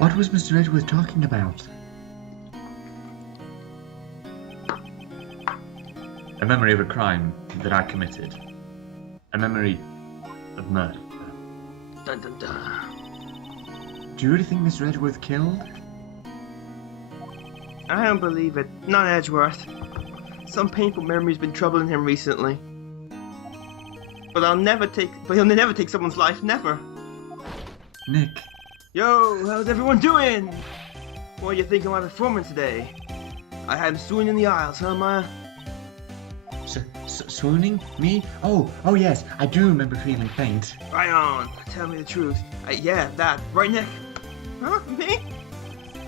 What was Mr. Edgeworth talking about? A memory of a crime that I committed. A memory of murder. Dun dun dun. Do you really think Mr. Edgeworth killed? I don't believe it. Not Edgeworth. Some painful memory's been troubling him recently. But he'll never take someone's life, never. Nick. Yo, how's everyone doing? What do you think of my performance today? I had him swooning in the aisles, huh, Maya? Swooning? Me? Oh yes, I do remember feeling faint. Right on. Tell me the truth. Yeah, that. Right, Nick? Huh? Me?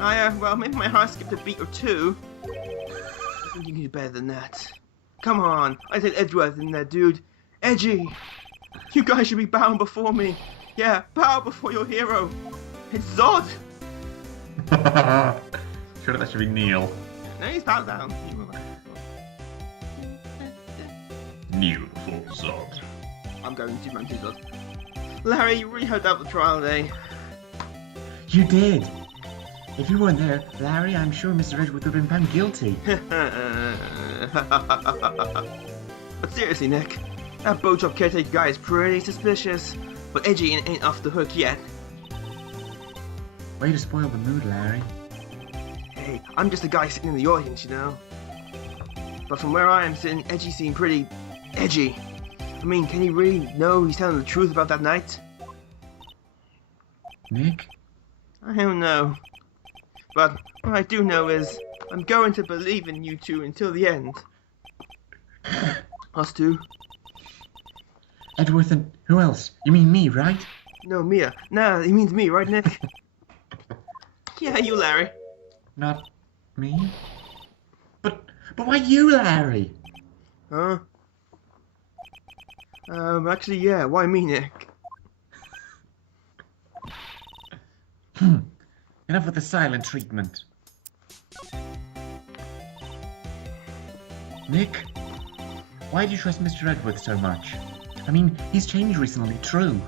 Well, maybe my heart skipped a beat or two. I think you can do better than that. Come on. I said Edgeworth in there, dude. Edgy. You guys should be bowing before me. Yeah, bow before your hero. It's Zod. Sure, that should be Neil. No, he's bowed down. Neil before Zod. I'm going to man to Zod. Larry, you really helped out the trial today. You did. If you weren't there, Larry, I'm sure Mr. Edgeworth would have been found guilty. But seriously, Nick, that boat job caretaker guy is pretty suspicious. But Edgy ain't off the hook yet. Way to spoil the mood, Larry. Hey, I'm just a guy sitting in the audience, you know. But from where I am sitting, Edgy seemed pretty edgy. I mean, can he really know he's telling the truth about that night? Nick? I don't know. But what I do know is, I'm going to believe in you two until the end. Us two? Edgeworth and who else? You mean me, right? No, Mia. Nah, he means me, right, Nick? Yeah, you, Larry. Not me? But why you, Larry? Huh? Actually, yeah, why me, Nick? Enough with the silent treatment. Nick, why do you trust Mr. Edgeworth so much? I mean, he's changed recently, true.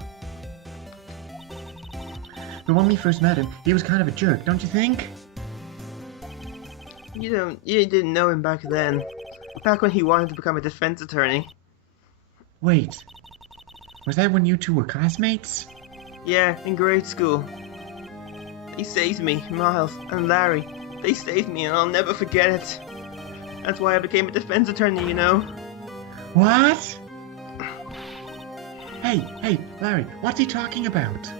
But when we first met him, he was kind of a jerk, don't you think? You didn't know him back then. Back when he wanted to become a defense attorney. Wait, was that when you two were classmates? Yeah, in grade school. They saved me, Miles and Larry. They saved me and I'll never forget it. That's why I became a defense attorney, you know? What? Hey, Larry, what's he talking about?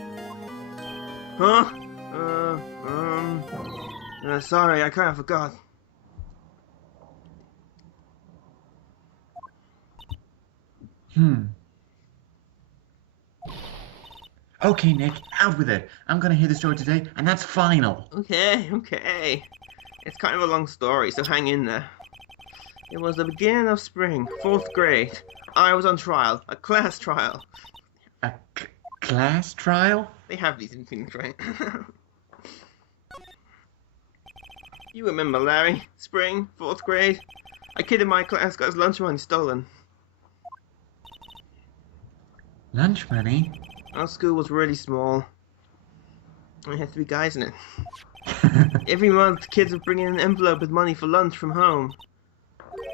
Huh? Sorry, I kind of forgot. Okay, Nick, out with it. I'm gonna hear the story today, and that's final. Okay. It's kind of a long story, so hang in there. It was the beginning of spring, 4th grade. I was on trial, a class trial. A class trial? They have these in things, right? You remember, Larry? Spring, 4th grade. A kid in my class got his lunch money stolen. Lunch money? Our school was really small. We had 3 guys in it. Every month, kids would bring in an envelope with money for lunch from home.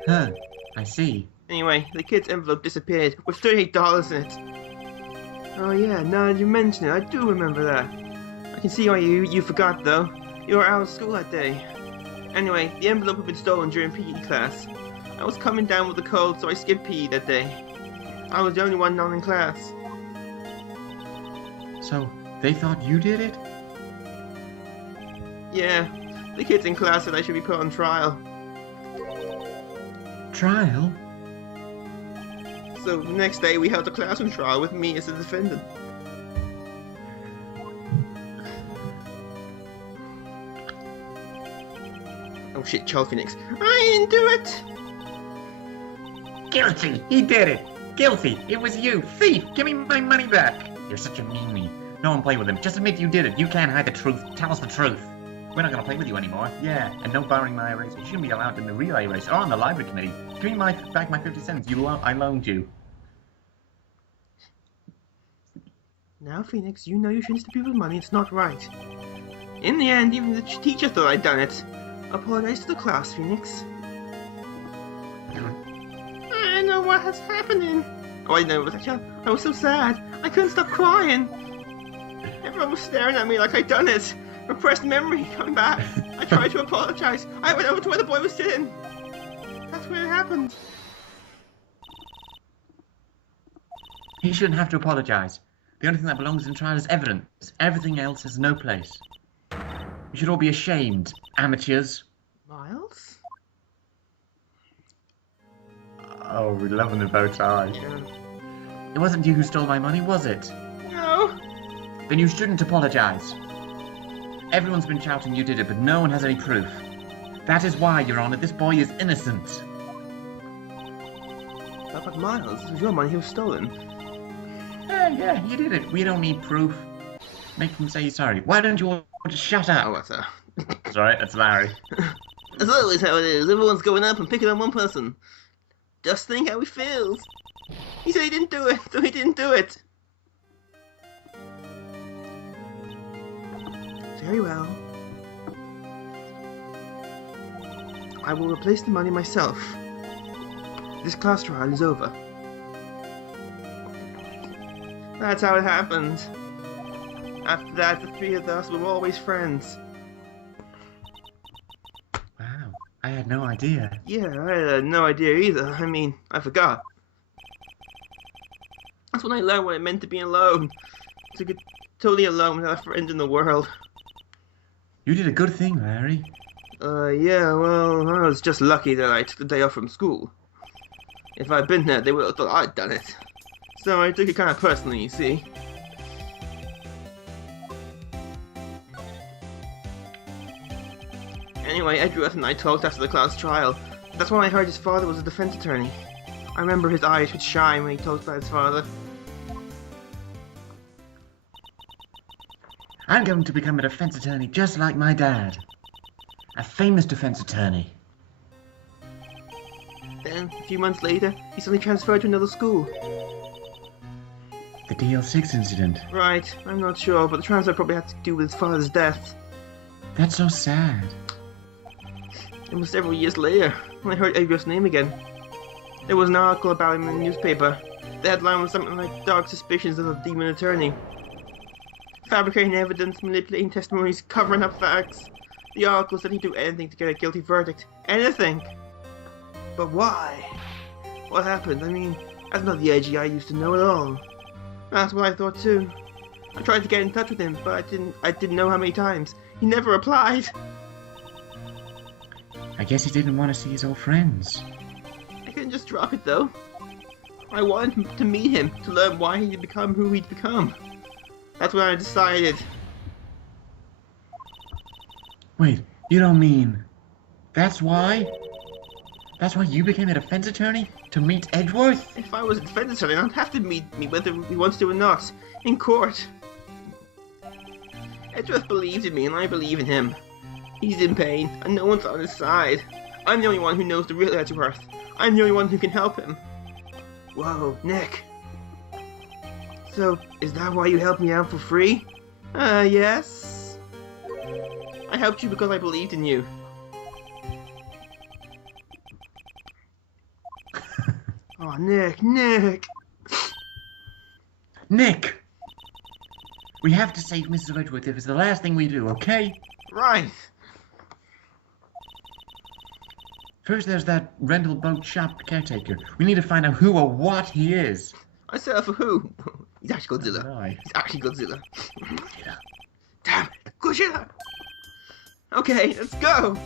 Huh, I see. Anyway, the kid's envelope disappeared with $38 in it. Oh yeah, now that you mention it, I do remember that. I can see why you forgot though. You were out of school that day. Anyway, the envelope had been stolen during PE class. I was coming down with a cold, so I skipped PE that day. I was the only one not in class. So, they thought you did it? Yeah, the kids in class said I should be put on trial. Trial? So the next day we held a classroom trial with me as the defendant. Oh shit, Charles Phoenix. I didn't do it! Guilty! He did it! Guilty! It was you! Thief! Give me my money back! You're such a meanie. No one play with him. Just admit you did it. You can't hide the truth. Tell us the truth. We're not gonna play with you anymore. Yeah, and no borrowing my eraser. You shouldn't be allowed in the relay race or on the library committee. Give me back my 50 cents. I loaned you. Now, Phoenix, you know you shouldn't steal people's money. It's not right. In the end, even the teacher thought I'd done it. Apologize to the class, Phoenix. I know what was happening. Oh, I know, but actually, I was so sad. I couldn't stop crying. Everyone was staring at me like I'd done it. Repressed memory coming back. I tried to apologize. I went over to where the boy was sitting. That's where it happened. He shouldn't have to apologize. The only thing that belongs in trial is evidence. Everything else has no place. You should all be ashamed, amateurs. Miles? Oh, we love the bow tie. Yeah. It wasn't you who stole my money, was it? No. Then you shouldn't apologize. Everyone's been shouting you did it, but no one has any proof. That is why, Your Honor, this boy is innocent. But Miles, this was your money. He was stolen. Yeah, you did it. We don't need proof. Make him say sorry. Why don't you all just shut up? Oh, what's that? That's right, that's Larry. That's always how it is. Everyone's going up and picking on one person. Just think how he feels. He said he didn't do it, so he didn't do it. Very well. I will replace the money myself. This class trial is over. That's how it happened. After that, the three of us were always friends. Wow, I had no idea. Yeah, I had no idea either. I mean, I forgot. That's when I learned what it meant to be alone. To get totally alone without a friend in the world. You did a good thing, Larry. Yeah, well, I was just lucky that I took the day off from school. If I'd been there, they would have thought I'd done it. So I took it kind of personally, you see. Anyway, Edgeworth and I talked after the class trial. That's when I heard his father was a defense attorney. I remember his eyes would shine when he talked about his father. I'm going to become a defense attorney just like my dad. A famous defense attorney. Then, a few months later, he suddenly transferred to another school. The DL6 incident. Right, I'm not sure, but the transfer probably had to do with his father's death. That's so sad. It was several years later when I heard Edgar's name again. There was an article about him in the newspaper. The headline was something like "Dark Suspicions of a Demon Attorney." Fabricating evidence, manipulating testimonies, covering up facts. The article said he'd do anything to get a guilty verdict. Anything! But why? What happened? I mean, that's not the Edgy I used to know at all. That's what I thought too. I tried to get in touch with him, but I didn't know how many times. He never replied. I guess he didn't want to see his old friends. I couldn't just drop it though. I wanted to meet him, to learn why he'd become who he'd become. That's when I decided. Wait, you don't mean... That's why? That's why you became a defense attorney? To meet Edgeworth? If I was a defense attorney, I'd have to meet me whether he wants to or not. In court. Edgeworth believed in me and I believe in him. He's in pain and no one's on his side. I'm the only one who knows the real Edgeworth. I'm the only one who can help him. Whoa, Nick. So, is that why you helped me out for free? Yes. I helped you because I believed in you. Oh, Nick. Nick! We have to save Mrs. Edgeworth if it's the last thing we do, okay? Right. First there's that rental boat shop caretaker. We need to find out who or what he is. I set up for who? He's actually Godzilla. Right. He's actually Godzilla. Godzilla. Damn it, Godzilla! Okay, let's go!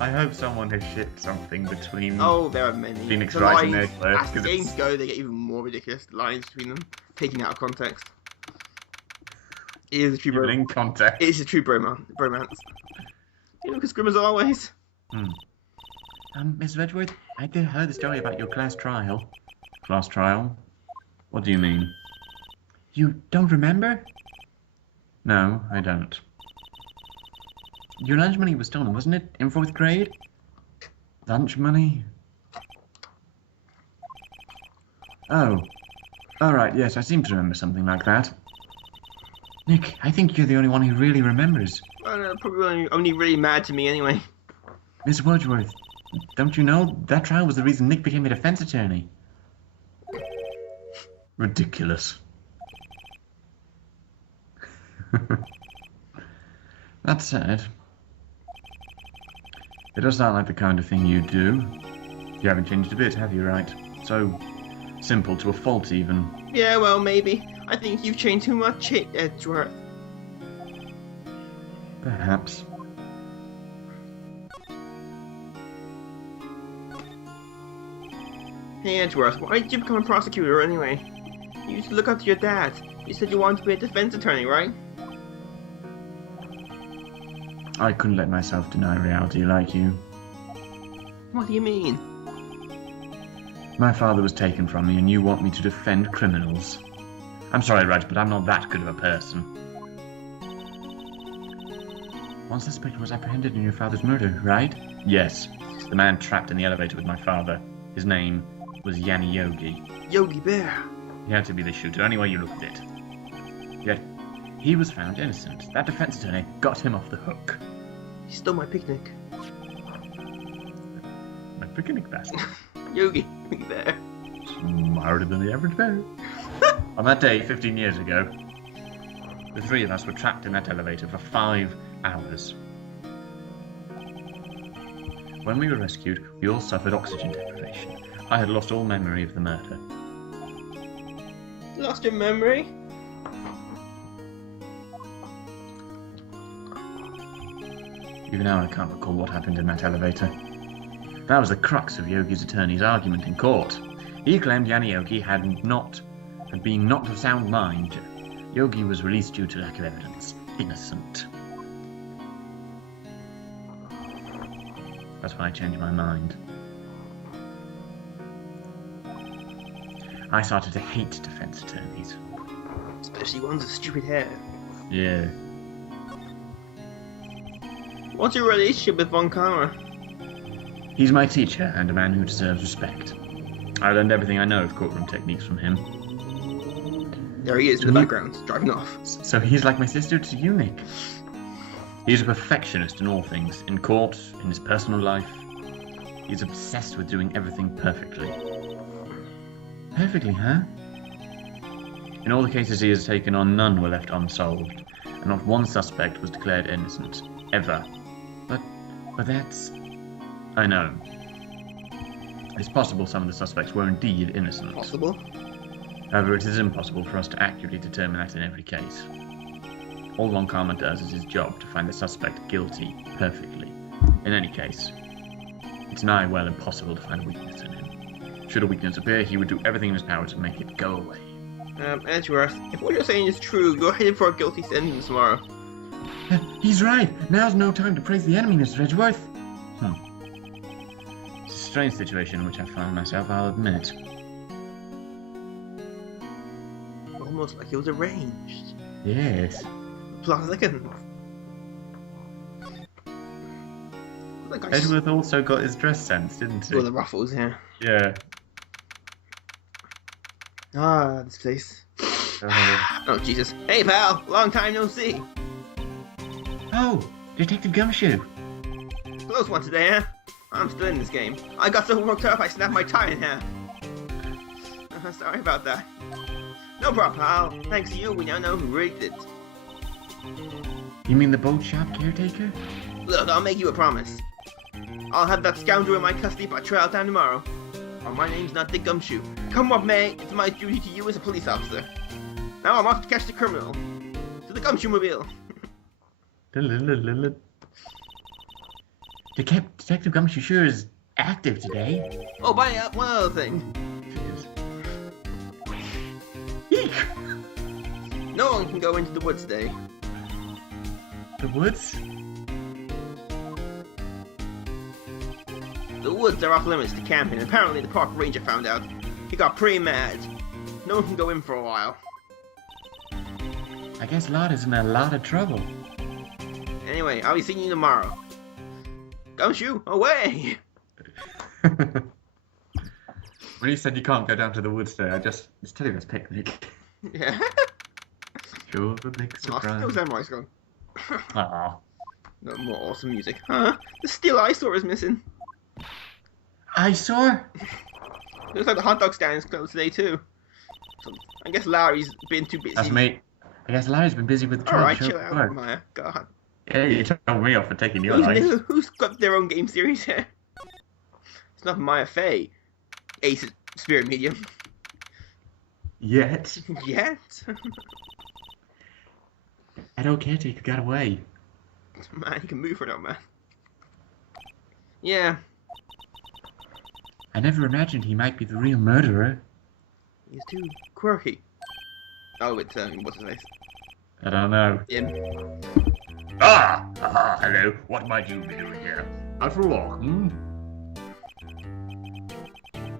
I hope someone has shipped something between... Oh, there are many. Phoenix The Wright and lines, Edgeworth, as 'cause games it's- go, they get even more ridiculous. The lines between them, taken out of context. It is a true Even in context. It is a true bromance. You know, because grim as always. Mrs. Edgeworth, I did heard the story about your class trial. Class trial? What do you mean? You don't remember? No, I don't. Your lunch money was stolen, wasn't it? In 4th grade? Lunch money? Oh. Alright, yes, I seem to remember something like that. Nick, I think you're the only one who really remembers. Well, probably only really mad to me anyway. Miss Wordsworth, don't you know that trial was the reason Nick became a defense attorney? Ridiculous. That said, it does sound like the kind of thing you do. You haven't changed a bit, have you, Wright? So simple to a fault, even. Yeah, well, maybe. I think you've changed too much, Edgeworth. Perhaps. Hey, Edgeworth, why did you become a prosecutor anyway? You used to look up to your dad. You said you wanted to be a defense attorney, right? I couldn't let myself deny reality like you. What do you mean? My father was taken from me, and you want me to defend criminals. I'm sorry, Wright, but I'm not that good of a person. One suspect was apprehended in your father's murder, right? Yes. The man trapped in the elevator with my father. His name was Yanni Yogi. Yogi Bear. He had to be the shooter, any way you looked at it. Yet, he was found innocent. That defense attorney got him off the hook. He stole my picnic. My picnic basket. Yogi Bear. Smarter than the average bear. On that day, 15 years ago, the three of us were trapped in that elevator for 5 hours. When we were rescued, we all suffered oxygen deprivation. I had lost all memory of the murder. Lost your memory? Even now I can't recall what happened in that elevator. That was the crux of Yogi's attorney's argument in court. He claimed Yanni Yogi had been knocked of sound mind. Yogi was released due to lack of evidence. Innocent. That's when I changed my mind. I started to hate defense attorneys. Especially ones with stupid hair. Yeah. What's your relationship with Von Karma? He's my teacher and a man who deserves respect. I learned everything I know of courtroom techniques from him. There he is in the background, driving off. So he's like my sister to you, Nick. He's a perfectionist in all things, in court, in his personal life. He's obsessed with doing everything perfectly. Perfectly, huh? In all the cases he has taken on, none were left unsolved, and not one suspect was declared innocent, ever. But that's... I know. It's possible some of the suspects were indeed innocent. Possible? However, it is impossible for us to accurately determine that in every case. All Von Karma does is his job to find the suspect guilty perfectly. In any case, it's nigh well impossible to find a weakness in him. Should a weakness appear, he would do everything in his power to make it go away. Edgeworth, if what you're saying is true, you're headed for a guilty sentence tomorrow. He's right. Now's no time to praise the enemy, Mr. Edgeworth. It's a strange situation in which I find myself, I'll admit. Almost like it was arranged. Yes. Plot thickens. Edgeworth also got his dress sense, didn't he? Oh, the ruffles, yeah. Yeah. Ah, this place. Oh, Jesus. Hey, pal! Long time no see. Oh, Detective Gumshoe. Close one today, huh? I'm still in this game. I got so worked up I snapped my tie in half. Sorry about that. No problem, pal. Thanks to you, we now know who rigged it. You mean the boat shop caretaker? Look, I'll make you a promise. I'll have that scoundrel in my custody by trial time tomorrow. Or my name's not Dick Gumshoe. Come what may, it's my duty to you as a police officer. Now I'm off to catch the criminal. To the Gumshoe-mobile. Detective Gumshoe sure is active today. Oh, by one other thing. Eek! No one can go into the woods today. The woods? The woods are off limits to camping. Apparently the park ranger found out. He got pretty mad. No one can go in for a while. I guess Lott is in a lot of trouble. Anyway, I'll be seeing you tomorrow. Gumshoe, away! When you said you can't go down to the woods today, it's Teddy's picnic. Yeah. sure would make a Oh, surprise. those Samurais gone. Aw. No more awesome music. Huh? The steel eyesore is missing. Eyesore? Looks like the hot dog stand is closed today too. So I guess Larry's been too busy. That's me. I guess Larry's been busy with Alright, trying to chill show out, work. Maya. God. Yeah, you told me off for taking your life. Who's got their own game series here? It's not Maya Fey. Ace Spirit Medium. Yet. Yet? I don't care till you got away. Man, you can move for now, man. Yeah. I never imagined he might be the real murderer. He's too quirky. Oh, it's, what's his name? I don't know. Im. Hello. What might you be doing here? Out for a walk, hmm?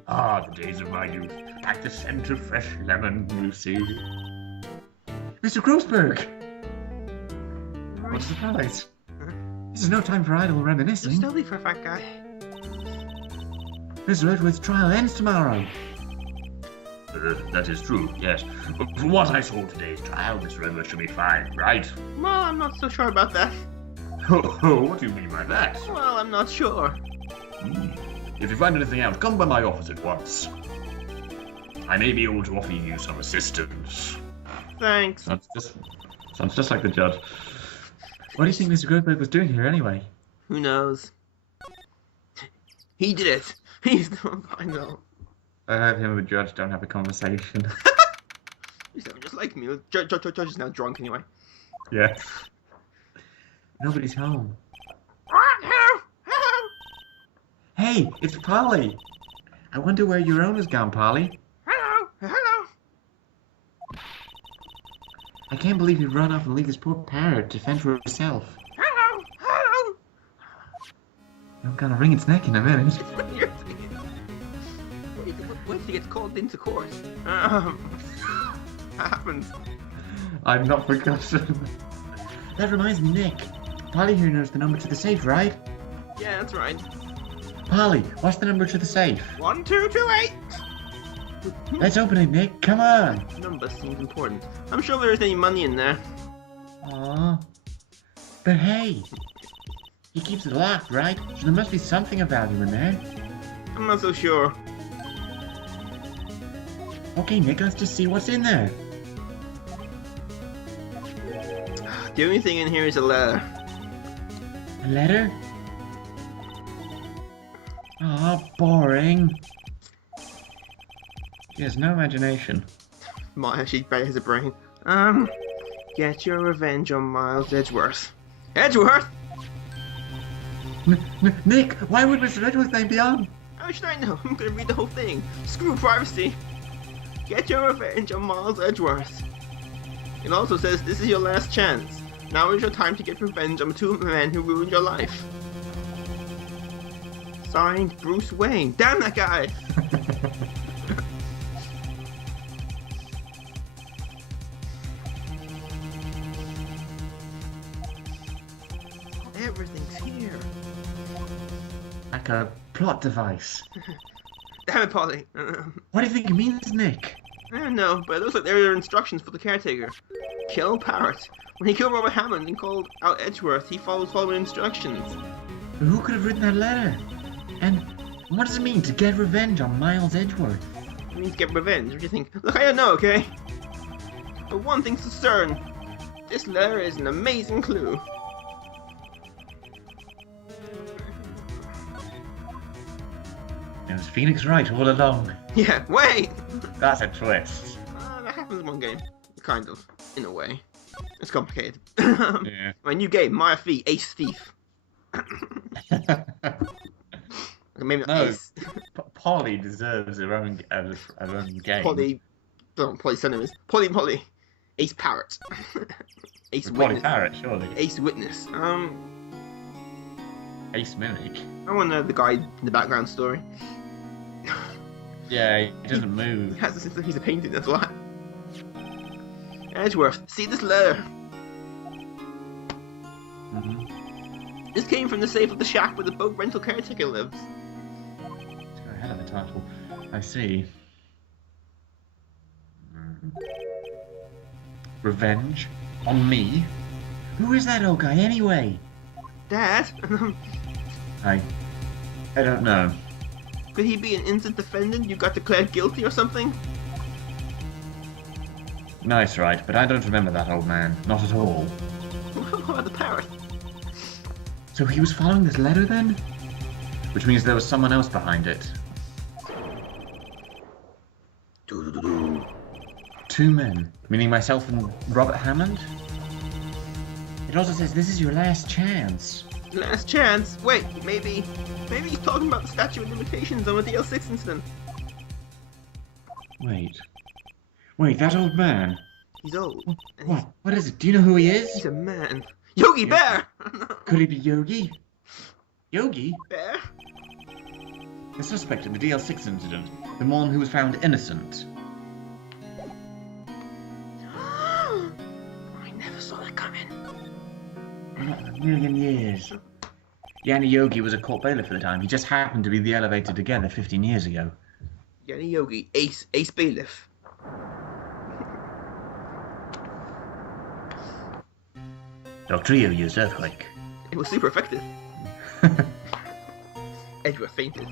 Ah, the days of my youth. Like the scent of fresh lemon, you see. Mr. Grossberg! Right. What a surprise. This is no time for idle reminiscing. Still for a fat guy. Mr. Edwards' trial ends tomorrow. That is true, yes. But from what I saw today's trial, Mr. Edwards should be fine, right? Well, I'm not so sure about that. Oh, what do you mean by that? Well, I'm not sure. If you find anything out, come by my office at once. I may be able to offer you some assistance. Thanks. Sounds just like the judge. What do you think Mr. Grossberg was doing here anyway? Who knows? He did it. He's the one. I know. I heard him and the judge don't have a conversation. You sound just like me. Judge is now drunk anyway. Yeah. Nobody's home. Hello! Hello! Hey, it's Polly! I wonder where your owner's gone, Polly. Hello! Hello! I can't believe you'd run off and leave this poor parrot to fend for herself. Hello! Hello! I'm gonna wring its neck in a minute. What if he gets called into court? Happens. I've not forgotten. That reminds me, Nick. Polly here knows the number to the safe, right? Yeah, that's right. Polly, what's the number to the safe? 1228! Let's open it, Nick. Come on. Number seems important. I'm sure there isn't any money in there. Aww. But hey, he keeps it locked, right? So there must be something of value in there. I'm not so sure. Okay, Nick, let's just see what's in there. The only thing in here is a letter. A letter? Aw, boring. She has no imagination. Maya, she barely has a brain. Get your revenge on Miles Edgeworth. Edgeworth? Nick, why would Mr. Edwards' name be on? How should I know? I'm gonna read the whole thing. Screw privacy. Get your revenge on Miles Edgeworth. It also says this is your last chance. Now is your time to get revenge on the two men who ruined your life. Signed, Bruce Wayne. Damn that guy! Everything's here. Like a plot device. Damn it, Polly. What do you think it means, Nick? I don't know, but it looks like there are instructions for the caretaker. Kill Parrot. When he killed Robert Hammond and called out Edgeworth, he following instructions. But who could have written that letter? And what does it mean to get revenge on Miles Edgeworth? It means get revenge. What do you think? Look, I don't know, okay? But one thing's for certain. This letter is an amazing clue. It was Phoenix Wright all along. Yeah, wait! That's a twist. That happens in one game. Kind of. In a way. It's complicated. Yeah. My new game, Maya Fee, Ace Thief. Maybe not No. Ace. Polly deserves her own game. Polly. Don't Polly Cinemas. Polly. Ace Parrot. Ace Polly Witness. Parrot, surely. Ace Witness. Ace Mimic. I want to know the guy in the background story. Yeah, he doesn't move. He has a piece of painting, that's why. Edgeworth, see this letter? Mm-hmm. This came from the safe of the shack where the boat rental caretaker lives. It's got a hell of a title. I see. Revenge? On me? Who is that old guy anyway? Dad? I don't know. Could he be an innocent defendant you got declared guilty or something? Nice, right, but I don't remember that old man. Not at all. What about the parrot? So he was following this letter then? Which means there was someone else behind it. Two men, meaning myself and Robert Hammond? It also says this is your last chance. Last chance? Wait, maybe he's talking about the statute of limitations on the DL6 incident. Wait, that old man? He's old. And What? What is it? Do you know who he is? he's a man. Yogi Bear! Could he be Yogi? Yogi? Bear? The suspect in the DL6 incident. The one who was found innocent. I never saw that coming. Not in a million years. Yanni Yogi was a court bailiff at the time. He just happened to be the elevator together 15 years ago. Yanni Yogi, ace bailiff. Dr. Rio used earthquake. It was super effective. Edward fainted.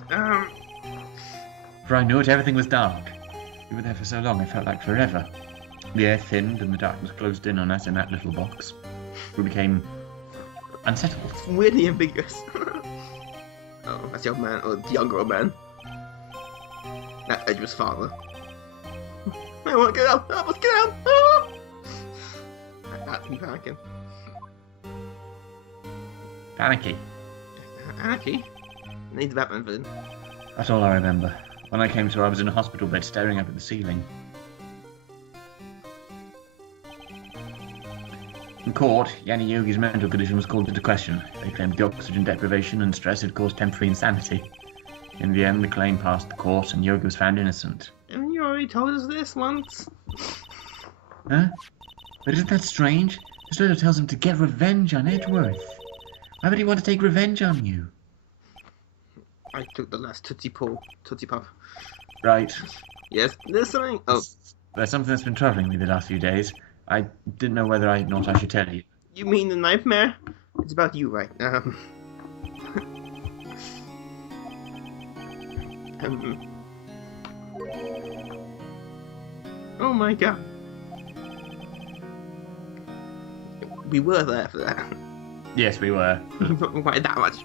For I knew it, everything was dark. We were there for so long, it felt like forever. The air thinned and the darkness closed in on us in that little box. We became unsettled. It's weirdly ambiguous. Oh, that's the old man, or the younger old man. That's Edward's father. I want to get out! I must get out! Ah! That's me panicking. Panicky. Anarchy? Need the Batman villain. That's all I remember. When I came to, I was in a hospital bed staring up at the ceiling. In court, Yanni Yogi's mental condition was called into question. They claimed the oxygen deprivation and stress had caused temporary insanity. In the end, the claim passed the court and Yogi was found innocent. Haven't you already told us this once? Huh? But isn't that strange? This letter tells him to get revenge on Edgeworth. Why would he want to take revenge on you? I took the last Tootsie Pop. Right. Yes, there's something. Oh, There's something that's been troubling me the last few days. I didn't know whether I should tell you. you mean the nightmare? It's about you, right? Oh my god. We were there for that. Yes, we were. Why that much?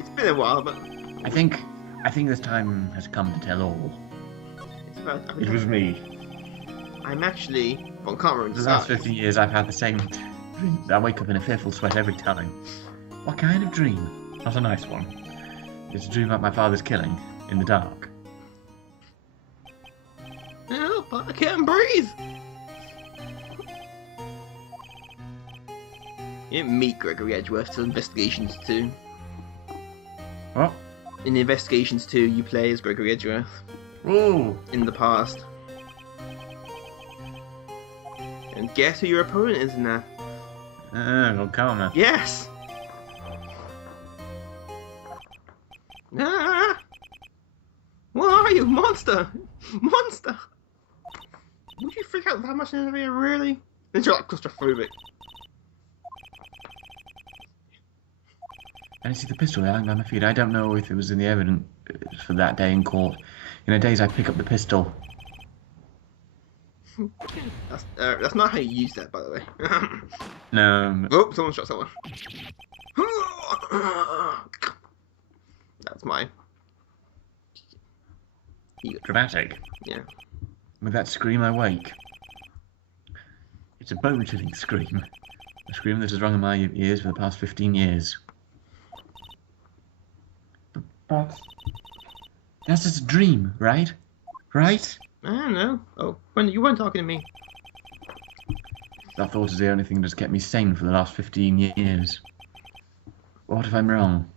It's been a while, but I think this time has come to tell all. it's about. It was me. I'm actually. Well, can't remember. The last 15 years I've had the same dreams. I wake up in a fearful sweat every time. What kind of dream? Not a nice one. It's a dream about my father's killing, in the dark. Help! I can't breathe. You didn't meet Gregory Edgeworth till Investigations 2. What? In Investigations 2, you play as Gregory Edgeworth. Ooh! In the past. And guess who your opponent is in that? Oh, karma. Yes! Ah! What are you, monster? Monster! Would you freak out that much in the video, really? Then you're like claustrophobic. I see the pistol lying by my feet. I don't know if it was in the evidence for that day in court. In a daze, I pick up the pistol. That's not how you use that, by the way. No. Oh, someone shot someone. That's mine. Dramatic. Yeah. With that scream, I wake. It's a bone-chilling scream. A scream that has rung in my ears for the past 15 years. But that's just a dream, right? Right? I don't know. Oh, when you weren't talking to me. That thought is the only thing that's kept me sane for the last 15 years. What if I'm wrong?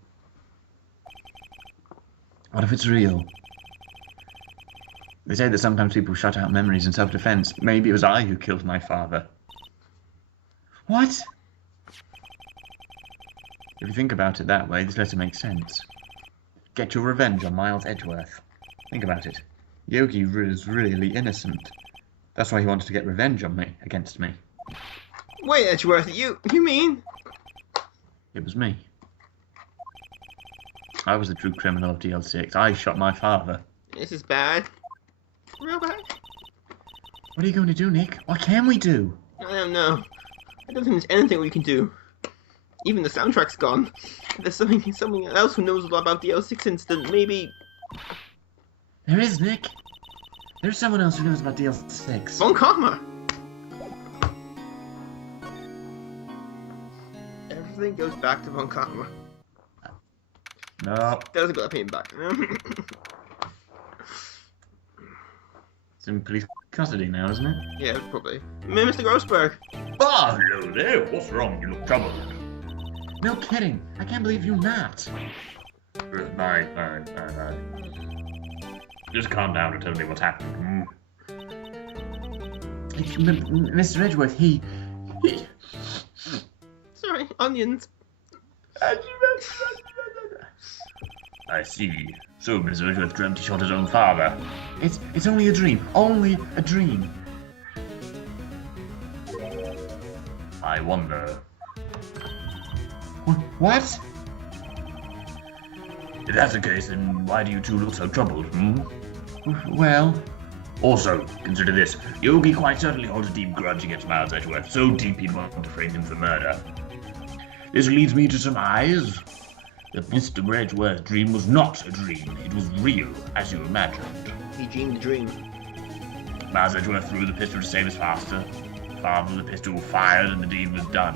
What if it's real? They say that sometimes people shut out memories in self-defense. Maybe it was I who killed my father. What? If you think about it that way, this letter makes sense. Get your revenge on Miles Edgeworth. Think about it. Yogi was really innocent. That's why he wanted to get revenge on me, against me. Wait, Edgeworth, you mean? It was me. I was the true criminal of DL6. I shot my father. This is bad. Real bad? What are you going to do, Nick? What can we do? I don't know. I don't think there's anything we can do. Even the soundtrack's gone. There's something else who knows a lot about the L6 incident. Maybe There is, Nick. There's someone else who knows about DL6. Von Karma. Everything goes back to Von Karma. No. That doesn't go pay him back. It's in police custody now, isn't it? Yeah, probably. Mr. Grossberg. Ah, hello there. What's wrong? You look troubled. No kidding. I can't believe you're not. My. Just calm down and tell me what's happened. Mr. Edgeworth, he... Sorry, onions. I see. So, Mr. Edgeworth dreamt he shot his own father. It's only a dream. Only a dream. I wonder. What? If that's the case, then why do you two look so troubled, Well... Also, consider this. Yogi quite certainly holds a deep grudge against Miles Edgeworth, so deep he'd want to frame him for murder. This leads me to surmise that Mr. Edgeworth's dream was not a dream. It was real, as you imagined. He dreamed a dream. Miles Edgeworth threw the pistol to save his father. The pistol fired and the deed was done.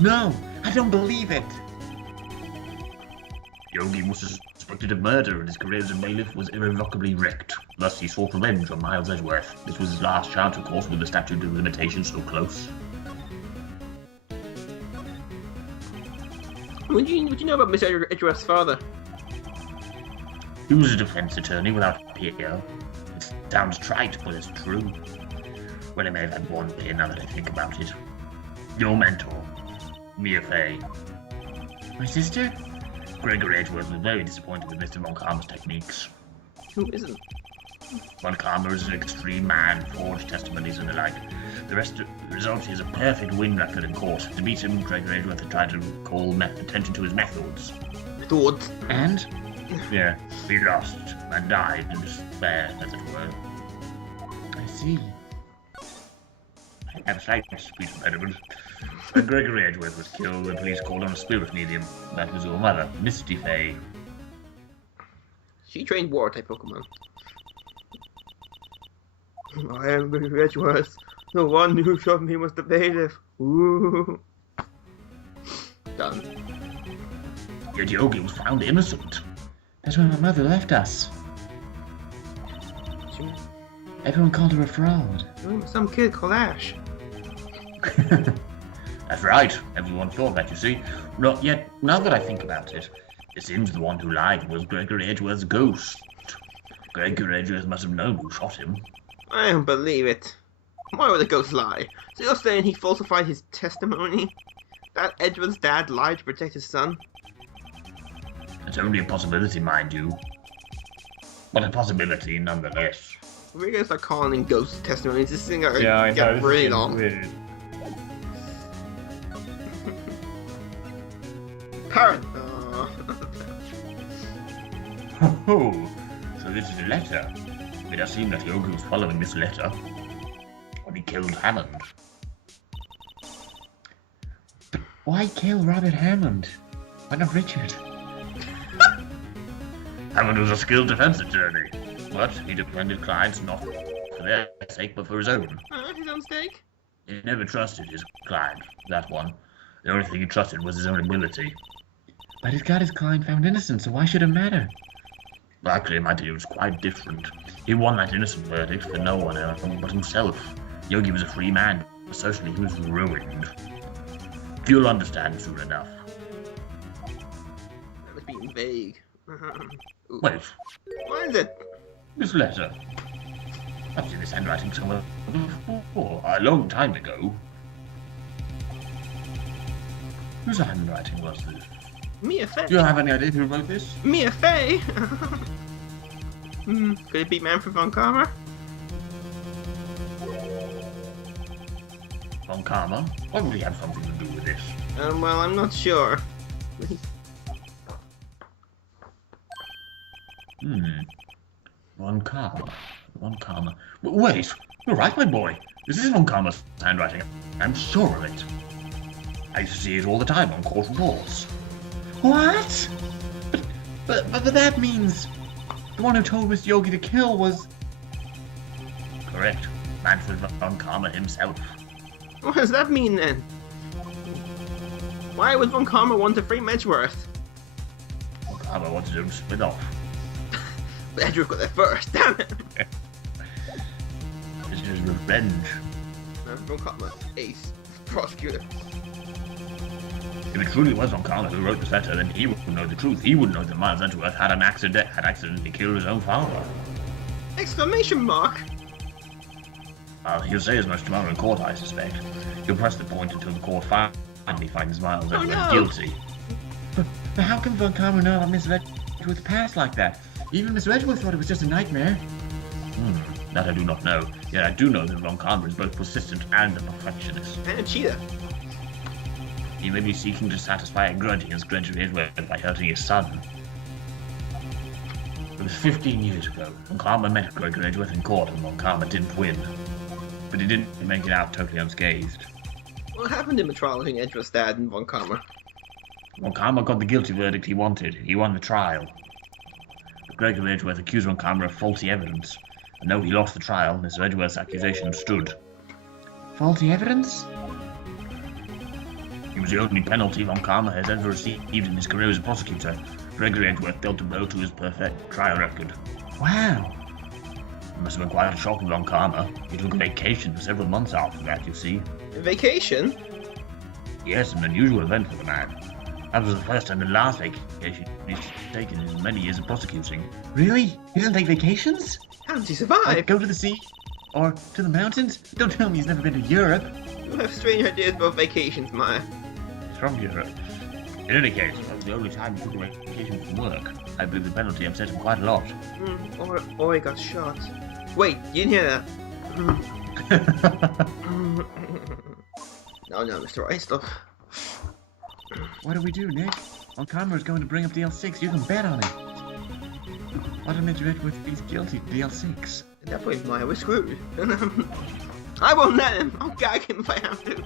No, I don't believe it. Yogi was suspected of murder and his career as a bailiff was irrevocably wrecked. Thus he sought revenge on Miles Edgeworth. This was his last chance, of course, with the statute of limitations so close. What do you know about Mr. Edgeworth's father? He was a defense attorney without a PO. It sounds trite, but it's true. Well, he may have had one pin now that I think about it. Your mentor, Mia Fey. My sister? Gregory Edgeworth was very disappointed with Mr. Von Karma's techniques. Who isn't? Von Karma is an extreme man, forged testimonies and the like. The result is a perfect win record in court. To beat him, Gregory Edgeworth had tried to call attention to his methods. Methods? And? Yeah, he lost and died in despair, as it were. I see. I have a slight speech impediment. When Gregory Edgeworth was killed, the police called on a spirit medium. That was your mother, Misty Fey. She trained war-type Pokemon. I am Gregory Edgeworth. The one who shot me was the bailiff. Ooh. Done. Yet Yogi was found innocent. That's when my mother left us. Everyone called her a fraud. Some kid called Ash. That's right. Everyone thought that, you see. Not yet, now that I think about it, it seems the one who lied was Gregory Edgeworth's ghost. Gregory Edgeworth must have known who shot him. I don't believe it. Why would the ghost lie? So you're saying he falsified his testimony? That Edgeworth's dad lied to protect his son? It's only a possibility, mind you. But a possibility nonetheless. We're gonna start calling in ghost testimonies. This thing Yeah, I know. get This really is long. weird. Parrot! Oh, so this is a letter. It does seem that Yogi was following this letter when he killed Hammond. Why kill Robert Hammond? Why not Richard? Hammond was a skilled defense attorney, but he defended clients not for their sake but for his own. His own stake? He never trusted his client, that one. The only thing he trusted was his own ability. But he's got his client found innocent, so why should it matter? Luckily, my deal was quite different. He won that innocent verdict for no one else but himself. Yogi was a free man, but socially he was ruined. You'll understand soon enough. That was being vague. Ooh. Wait, What is it? this letter. I've seen this handwriting somewhere before, a long time ago. Whose handwriting was this? Mia Fey. Do you have any idea who wrote this? Mia Fey? Could it be Manfred von Karma? Von Karma? Why would he have something to do with this? Well, I'm not sure. Von Karma. Von Karma. Wait! You're right, my boy. This is Von Karma's handwriting. I'm sure of it. I see it all the time on court reports. What? But that means the one who told Mr. Yogi to kill was... Correct. Manfred Von Karma himself. What does that mean then? Why would Von Karma want to frame Edgeworth? Von Karma wanted him to split off. But Edgeworth got there first, damn it! It's just revenge. Von Karma, ace, prosecutor. If it truly was Von Karma who wrote this letter, then he would know the truth. He would know that Miles Edgeworth had accidentally killed his own father. Exclamation mark! He'll say as much tomorrow in court, I suspect. He'll press the point until the court finally finds Miles Edgeworth guilty. But how can Von Karma know about Mr. Edgeworth's past like that? Even Mr. Edgeworth thought it was just a nightmare. That I do not know. Yet I do know that Von Karma is both persistent and a perfectionist. And a cheater. He may be seeking to satisfy a grudge against Gregory Edgeworth by hurting his son. It was 15 years ago. Von Karma met Gregory Edgeworth in court and Von Karma didn't win. But he didn't make it out totally unscathed. What happened in the trial between Edgeworth's dad and Von Karma? Von Karma got the guilty verdict he wanted. He won the trial. But Gregory Edgeworth accused Von Karma of faulty evidence. And though he lost the trial, Mr. Edgeworth's accusation stood. Faulty evidence? It was the only penalty Von Karma has ever received in his career as a prosecutor. Gregory Edgeworth dealt a blow to his perfect trial record. Wow. It must have been quite a shock to Von Karma. He took a vacation for several months after that, you see. A vacation? Yes, an unusual event for the man. That was the first and the last vacation he's taken in many years of prosecuting. Really? He doesn't take vacations? How does he survive? Like go to the sea? Or to the mountains? Don't tell me he's never been to Europe. You have strange ideas about vacations, Maya. He's from Europe. In any case, that was the only time he took a vacation from work. I believe the penalty upset him quite a lot. Or he got shot. Wait, you didn't hear that? No, Mr. Wright, stop. What do we do, Nick? Von Karma is going to bring up DL6. You can bet on it. What if Mr. Edgeworth is guilty to DL6? At that point, Maya, we're screwed. I won't let him. I'll gag him if I have to.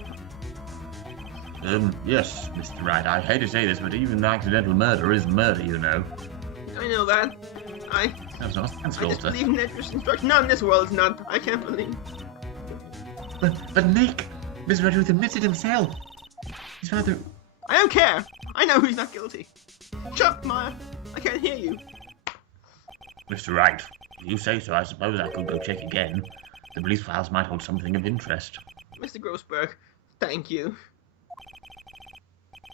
Yes, Mr. Wright, I hate to say this, but even accidental murder is murder, you know. I know that. That's not I just believe in Edgeworth's instruction. Not in this world, it's not. I can't believe. But Nick, Mr. Edgeworth admits it himself. His father... I don't care. I know who's not guilty. Shut up, Maya. I can't hear you. Mr. Wright, if you say so, I suppose I could go check again. The police files might hold something of interest. Mr. Grossberg, thank you.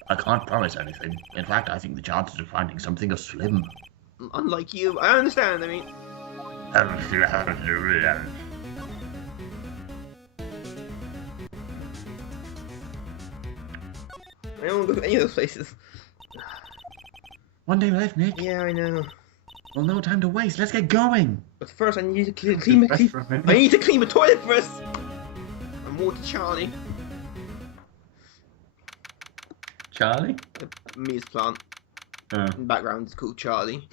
I can't promise anything. In fact, I think the chances of finding something are slim. Unlike you, I understand, I mean... I don't want to go to any of those places. One day left, Nick. Yeah, I know. Well, no time to waste. Let's get going. But first, I need to clean I need to clean the toilet first. And water Charlie. Charlie? Me's plant. In the background is called Charlie.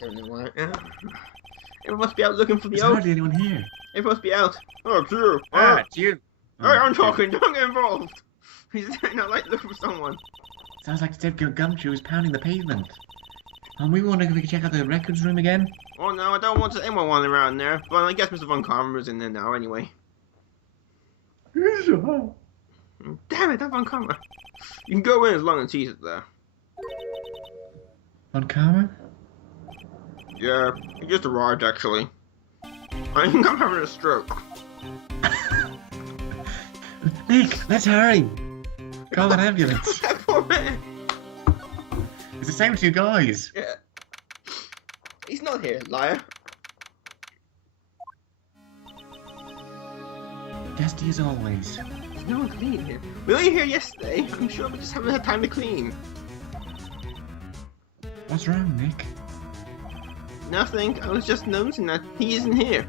Don't know why. Everyone must be out looking for the There's old. hardly anyone here. Everyone must be out. Oh, it's you. It's you. Hey, I'm talking. Don't get involved. He's not like looking for someone. Sounds like Steve Gumshoe is pounding the pavement. And we wonder if we can check out the records room again? Oh no, I don't want anyone wandering around there. But I guess Mr. Von Karma is in there now anyway. Damn it, that Von Karma. You can go in as long as he's there. Von Karma? Yeah, he just arrived actually. I think I'm having a stroke. Nick, let's hurry! Call an ambulance. That poor man. It's the same two guys. Yeah. He's not here, liar. Dusty as always. There's no one clean here. We were here yesterday. I'm sure we just haven't had time to clean. What's wrong, Nick? Nothing. I was just noticing that he isn't here.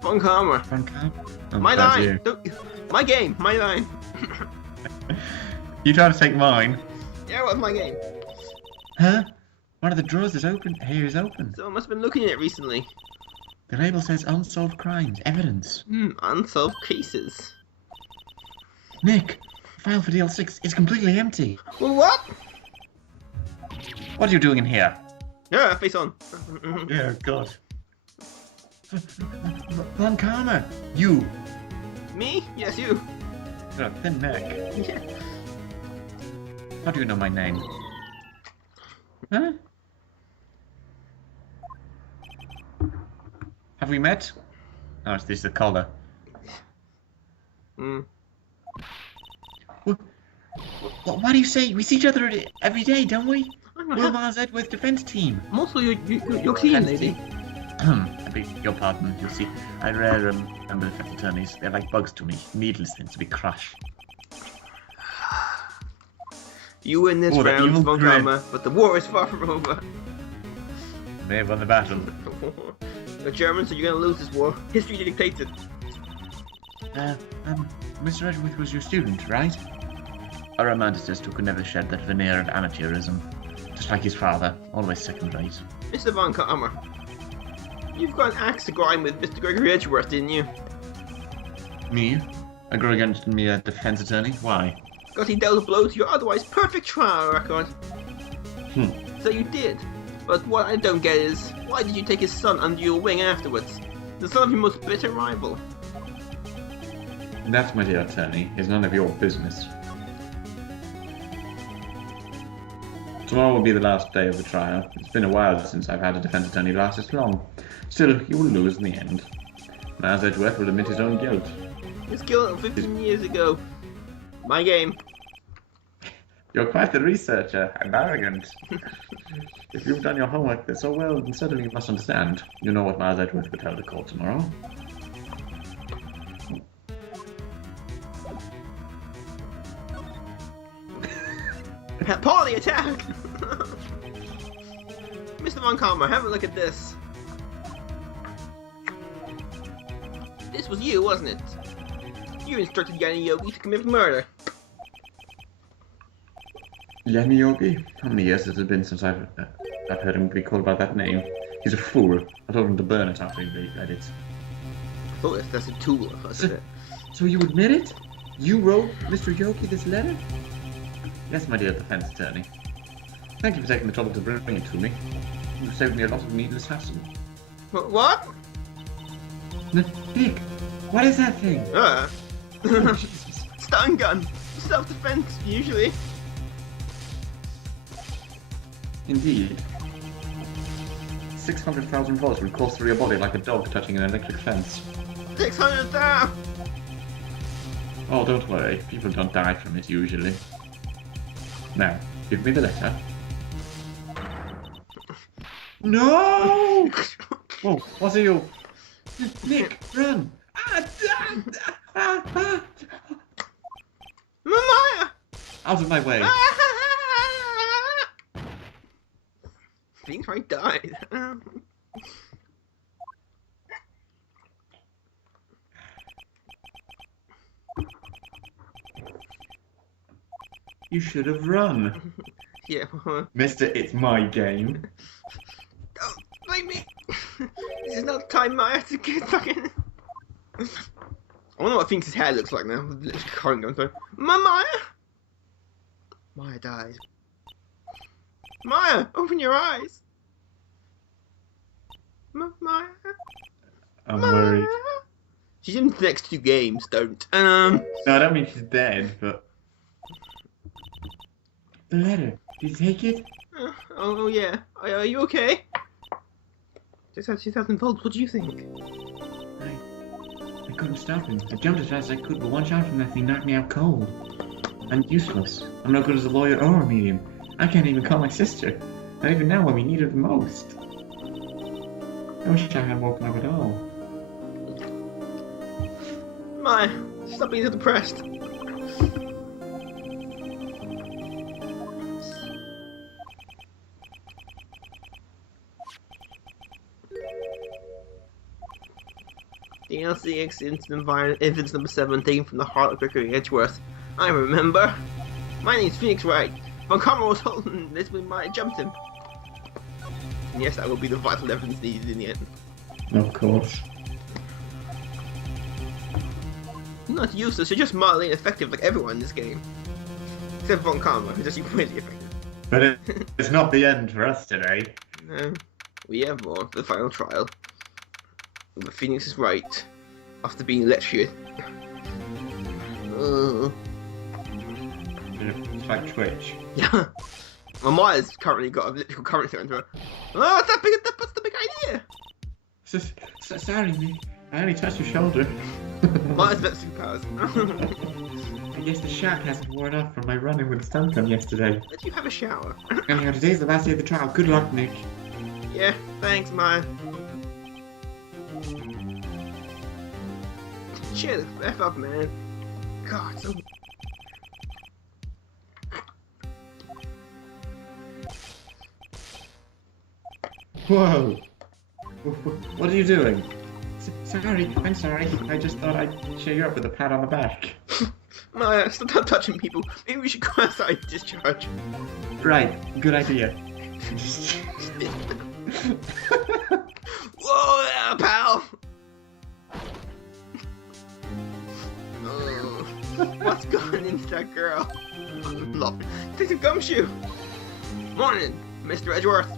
Von Karma. Von Karma? Oh, My that's line. you. My game. My line. You try to take mine? Yeah, what's my game? Huh? One of the drawers is open. Here is open. Someone must have been looking at it recently. The label says unsolved crimes, evidence. Unsolved cases. Nick, the file for DL6 is completely empty. Well, what? What are you doing in here? Yeah, face on. Yeah, God. Von Karma! You! Me? Yes, you. Got a thin neck. Yeah. How do you know my name? Huh? Have we met? Oh, it's this the collar. Why do you say we see each other every day, don't we? We're Mars Edgeworth defense team. I'm also your clean lady. I beg your pardon. You see, I rarely remember defense attorneys. They're like bugs to me, needless things to be crushed. You win this Oh, that round, evil Von grin. Karma, but the war is far from over. They have won the battle. The Germans are going to lose this war. History dictates it. Mr. Edgeworth was your student, right? A romanticist who could never shed that veneer of amateurism. Just like his father, always second rate. Mr. Von Karma, you've got an axe to grind with Mr. Gregory Edgeworth, didn't you? Me? I grow against me a defense attorney? Why? Because he dealt a blow to your otherwise perfect trial record. So you did. But what I don't get is, why did you take his son under your wing afterwards? The son of your most bitter rival. That, my dear attorney, is none of your business. Tomorrow will be the last day of the trial. It's been a while since I've had a defense attorney last this long. Still, you will lose in the end. Miles Edgeworth will admit his own guilt. His guilt 15 years ago. My game. You're quite the researcher, and arrogant. If you've done your homework so well, then certainly you must understand. You know what Miles Edgeworth will tell the court tomorrow. Party attack! Mr. Von Karma, have a look at this. This was you, wasn't it? You instructed Yanni Yogi to commit murder. Yanni Yogi? How many years has it been since I've heard him be called by that name? He's a fool. I told him to burn it after he read it. Oh, that's a tool. So you admit it? You wrote Mr. Yogi this letter? Yes, my dear defense attorney. Thank you for taking the trouble to bring it to me. You saved me a lot of needless hassle. What? Nick, what is that thing? Stun gun. Self-defense, usually. Indeed. 600,000 volts would course through your body like a dog touching an electric fence. 600 down! Oh, don't worry. People don't die from it, usually. Now, give me the letter. No! Whoa, what's it you? Nick, run! Maya! Out of my way! I think Wright died. You should have run. Yeah. Mister, it's my game. Don't blame me. This is not the time Maya to get fucking. I wonder what thinks his hair looks like now. Current going through. Maya. Maya dies. Maya, open your eyes. Maya. I'm worried. She's in the next 2 games. Don't. No, I don't mean she's dead, but... The letter. Did you take it? Oh yeah. Are you okay? Just had 2,000 volts. What do you think? I couldn't stop him. I jumped as fast as I could, but one shot from that thing knocked me out cold. I'm useless. I'm no good as a lawyer or a medium. I can't even call my sister. Not even now when we need her the most. I wish I hadn't woken up at all. Maya, stop being so depressed. KLCX incident number 7 taken from the heart of Gregory Edgeworth. I remember. My name's Phoenix Wright. Von Karma was holding this when I jumped him. And yes, that will be the vital evidence needed in the end. Of course. You're not useless, you're just mildly ineffective like everyone in this game. Except Von Karma, who's just completely effective. But it's not the end for us today. No. We have more for the final trial. The Phoenix is right. After being electrocuted. It's like Twitch. Yeah. Well, Maya's currently got electrical current through into her. Oh, that's the big idea! Sorry, me. I only touched your shoulder. Maya's got superpowers. I guess the shock hasn't worn off from my running with the stun gun yesterday. Did you have a shower? Anyhow, today's the last day of the trial. Good luck, Nick. Yeah, thanks, Maya. Cheer the F up, man. God, so... Whoa! What are you doing? Sorry, I'm sorry. I just thought I'd cheer you up with a pat on the back. Maya, stop touching people. Maybe we should go outside and discharge. Right, good idea. Whoa there, pal! Oh, what's going into that girl? Love it. Take a gumshoe. Morning, Mr. Edgeworth.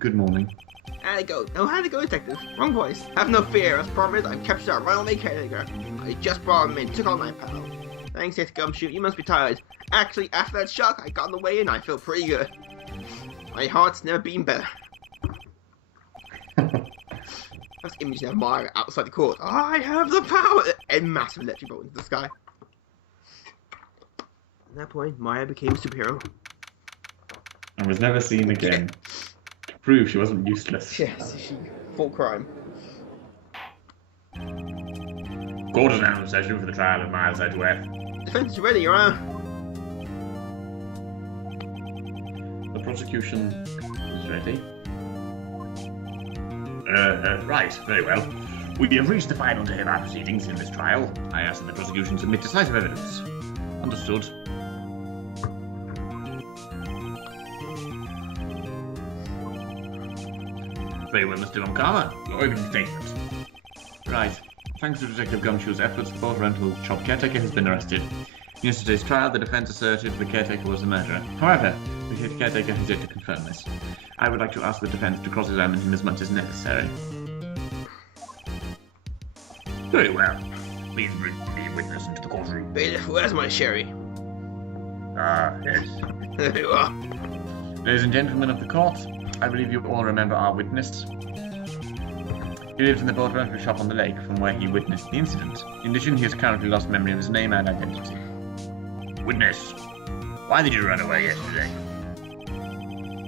Good morning. How'd it go? Oh, how'd it go, detective? Wrong voice. Have no fear. As promised, I've captured our runaway caretaker. I just brought him in. Took on my pal. Thanks, Mr. Gumshoe. You must be tired. Actually, after that shock, I got on the way in. I feel pretty good. My heart's never been better. That's the image of Maya outside the court. I have the power! And massive electric bolt into the sky. At that point, Maya became a superhero. And was never seen again. To prove she wasn't useless. Yes, she full crime. Court is now in session for the trial of Miles Edgeworth. Defense is ready, Your Honor. The prosecution is ready. Right, very well. We have reached the final day of our proceedings in this trial. I ask that the prosecution submit decisive evidence. Understood. Very well, Mr. Von Karma. Your opening statement. Right. Thanks to Detective Gumshoe's efforts, the Port Rental Shop caretaker has been arrested. In yesterday's trial, the defense asserted the caretaker was the murderer. However, the caretaker has yet to confirm this. I would like to ask the defense to cross-examine him as much as necessary. Very well. Please bring the witness into the courtroom. Bailiff, where's my sherry? Ah, yes. There you are. Ladies and gentlemen of the court, I believe you all remember our witness. He lives in the boat rental shop on the lake from where he witnessed the incident. In addition, he has currently lost memory of his name and identity. Witness, why did you run away yesterday?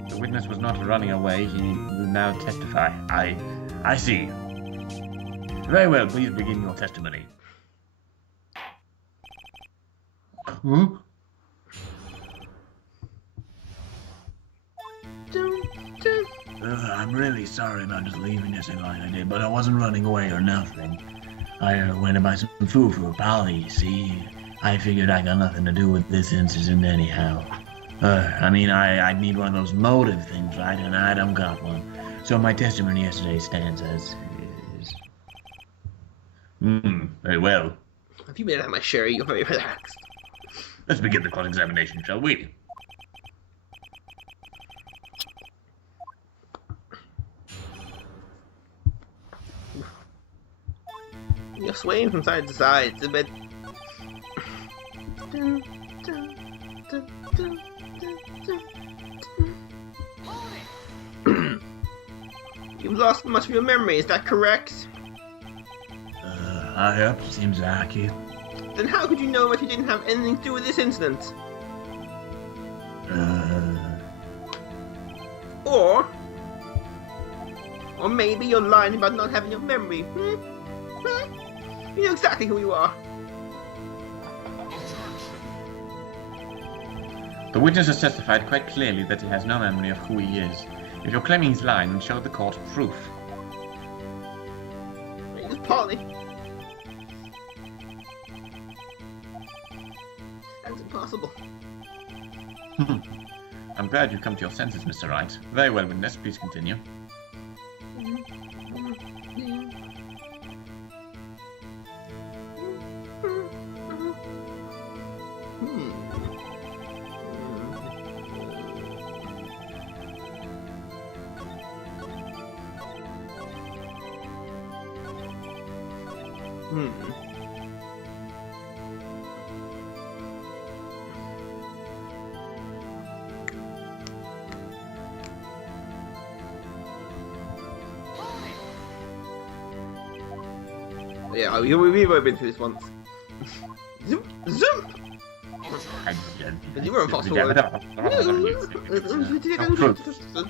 The witness was not running away, he will now testify. I see. Very well, please begin your testimony. Huh? I'm really sorry about just leaving yesterday like I did, but I wasn't running away or nothing. I went to buy some food for a pal, you see. I figured I got nothing to do with this incident anyhow. I mean, I'd need one of those motive things, right? And I don't got one. So my testimony yesterday stands as is. Very well. If you made out my sherry, you're very relaxed. Let's begin the cross-examination, shall we? You're swaying from side to side. It's a bit... You've lost much of your memory, is that correct? Yep, seems accurate. Then how could you know if you didn't have anything to do with this incident? Or maybe you're lying about not having your memory. You know exactly who you are. The witness has testified quite clearly that he has no memory of who he is. If you're claiming he's lying, then show the court proof. That's impossible. I'm glad you've come to your senses, Mr. Wright. Very well, witness. Please continue. Yeah, we've already been through this once. Zoom! Zoom! You were impossible.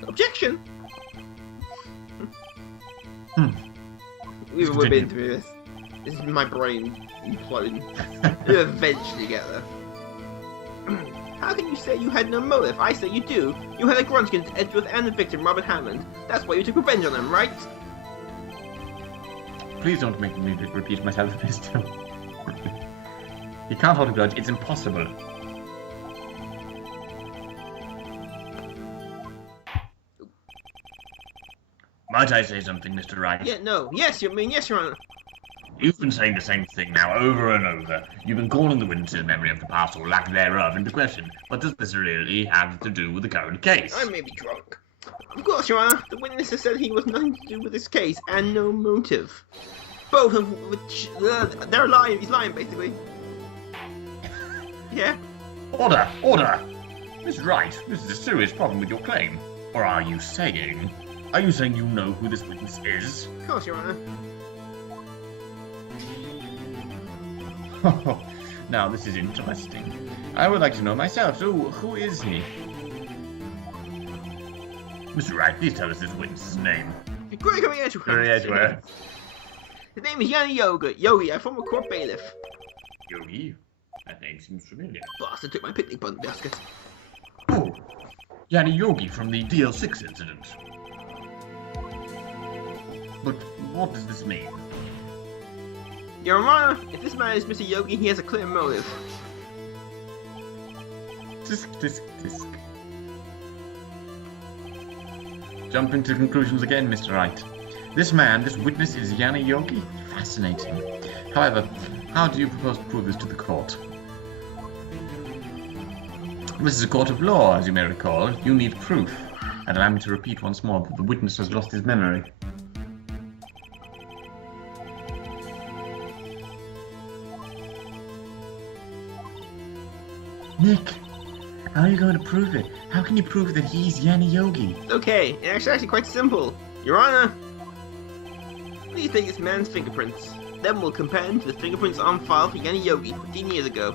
Objection! We've been through this. This is my brain imploding. We'll eventually get there. How can you say you had no motive? I say you do. You had a grudge against Edgeworth and the victim, Robert Hammond. That's why you took revenge on them, right? Please don't make me repeat myself this too. You can't hold a grudge. It's impossible. Might I say something, Mr. Wright? Yeah, no. Yes, Your Honor. You've been saying the same thing now over and over. You've been calling the witness's memory of the past or lack thereof into question. What does this really have to do with the current case? I may be drunk. Of course, Your Honor. The witness has said he was nothing to do with this case and no motive. Both of which... they're lying. He's lying, basically. Yeah? Order! Order! Mr. Wright, this is a serious problem with your claim. Or are you saying you know who this witness is? Of course, Your Honor. Now, this is interesting. I would like to know myself, so who is he? Mr. Wright, please tell us this witness's name. Gregory Edgeworth. Gregory Edgeworth. His name is Yanni Yogi, a former court bailiff. Yogi? That name seems familiar. Bastard took my picnic basket. Oh, Yanni Yogi from the DL6 incident. But what does this mean? Your Honor, if this man is Mr. Yogi, he has a clear motive. Tisk, tisk, tisk. Jumping to conclusions again, Mr. Wright. This man, this witness is Yanni Yogi? Fascinating. However, how do you propose to prove this to the court? This is a court of law, as you may recall. You need proof. And allow me to repeat once more that the witness has lost his memory. Nick, how are you going to prove it? How can you prove that he's Yanni Yogi? Okay, it's actually quite simple. Your Honor, please take this man's fingerprints. Then we'll compare them to the fingerprints on file for Yanni Yogi 15 years ago.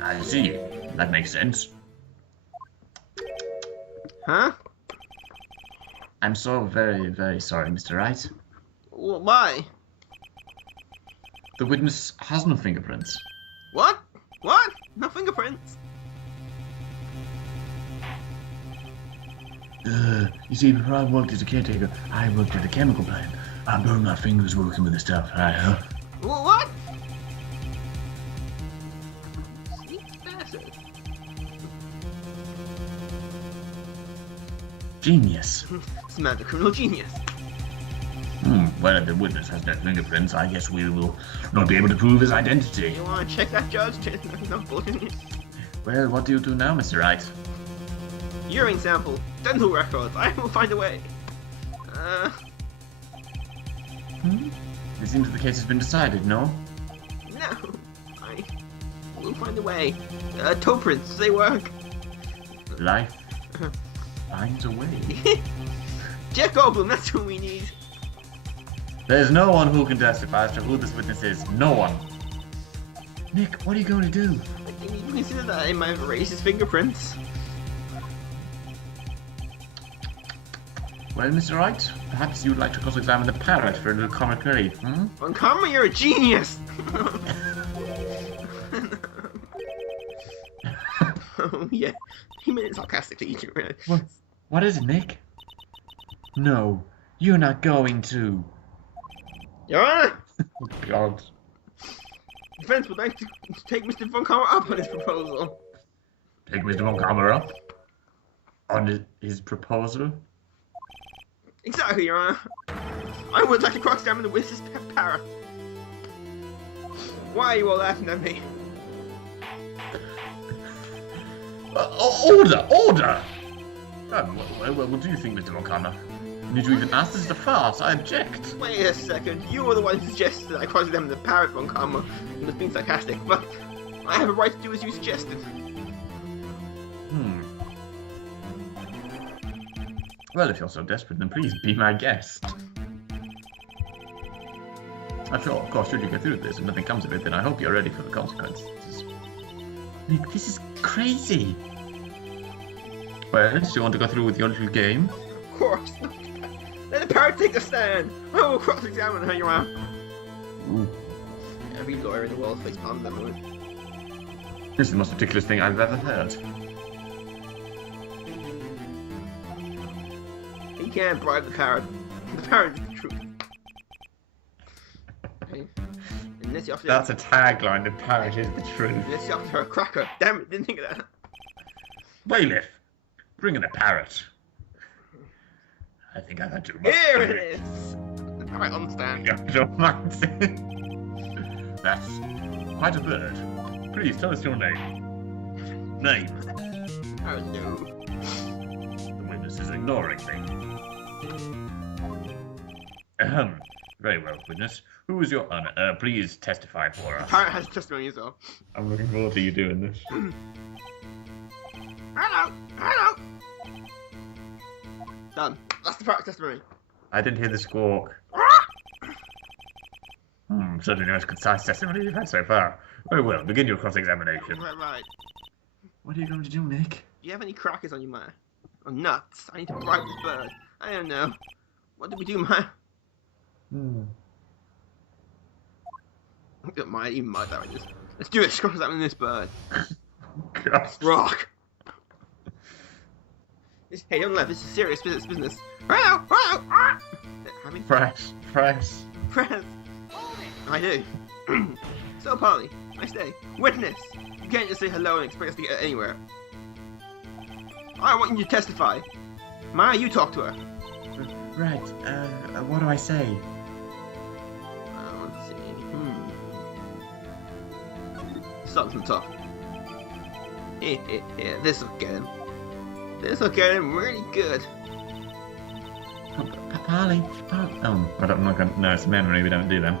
I see. That makes sense. Huh? I'm so very, very sorry, Mr. Wright. Why? The witness has no fingerprints. What? What? No fingerprints? You see, before I worked as a caretaker, I worked at a chemical plant. I burned my fingers working with the stuff. What? Sneaky bastard. Genius. This man's a criminal genius. Well, if the witness has no fingerprints, I guess we will not be able to prove his identity. You want to check that, Judge? No bullshit. Well, what do you do now, Mr. Wright? Urine sample. Dental records. I will find a way. It seems the case has been decided, no? No. I will find a way. Toe prints. They work. Life finds a way. Jeff Goldblum. That's who we need. There's no one who can testify as to who this witness is. No one. Nick, what are you going to do? I think you can consider that I might have erased his fingerprints. Well, Mr. Wright, perhaps you'd like to cross-examine the parrot for a little comic relief, On camera, you're a genius! Oh, yeah. He made it sarcastically, really. What is it, Nick? No, you're not going to. Your Honor! Oh, God. Defense would like to take Mr. Von Kammer up on his proposal. Take Mr. Von Kammer up on his proposal? Exactly, Your Honor. I would like to cross-examine the witness's parrot. Why are you all laughing at me? Order! Order! What do you think, Mr. Von Kammer? Did you even ask? This is a farce. I object. Wait a second. You were the one who suggested I cross-examine the parrot, Von Kammer. You was being sarcastic, but I have a right to do as you suggested. Well, if you're so desperate, then please be my guest. After all, of course, should you get through this and nothing comes of it, then I hope you're ready for the consequences. Nick, this is crazy. Well, do you want to go through with your little game? Of course. Let the parrot take the stand. I will cross-examine her, Your Honor. Every lawyer in the world face palmed that moment. This is the most ridiculous thing I've ever heard. He can't bribe the parrot. The parrot is the truth. Okay. Unless you offer That's a tagline, the parrot is the truth. Unless you offer her a cracker. Damn it, didn't think of that. Bailiff, bring in the parrot. I think I've had too much. Here it is! The parrot on stand. Don't mind. That's quite a bird. Please tell us your name. Name. Oh no. The witness is ignoring me. Very well, witness. Who is your honor? Please testify for us. Parrot has testimony as well. I'm looking forward to you doing this. Hello! Hello! Done. That's the parrot testimony. I didn't hear the squawk. Certainly the most concise testimony you've had so far. Very well, begin your cross-examination. Right. What are you going to do, Nick? Do you have any crackers on you, man? Or nuts? I need to bribe this bird. I don't know. What did we do, man? Don't mind, even mind that like this. Let's do it. Cross-examine this bird. God. Rock. Hey, don't laugh. This is serious business. Hello. Press. Press. I do. So, Polly, nice day. Witness, you can't just say hello and expect us to get anywhere. I want you to testify. Maya, you talk to her. Right, what do I say? Let's see. Start from the top. Yeah, this'll get him. This'll get him really good. Polly. I'm not gonna. No, it's memory. We don't do them.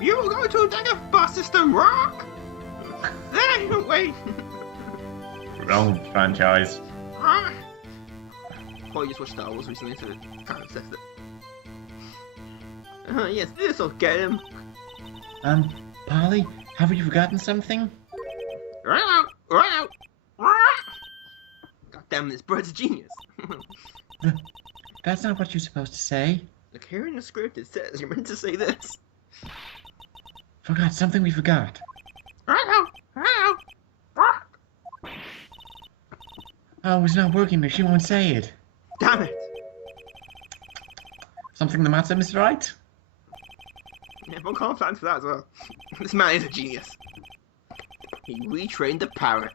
You go to the bus system, Rock. Wait. Wrong franchise. Paul just watched Star Wars recently, so it kind of says it. Yes, this'll get him. Polly, have you forgotten something? Right out. God damn, this bird's a genius. That's not what you're supposed to say. Look, here in the script it says you're meant to say this. Forgot something we forgot. Oh, it's not working, Nick. She won't say it. Damn it. Something the matter, Mr. Wright? Yeah, Von Kammer planned for that as well. This man is a genius. He retrained the parrot.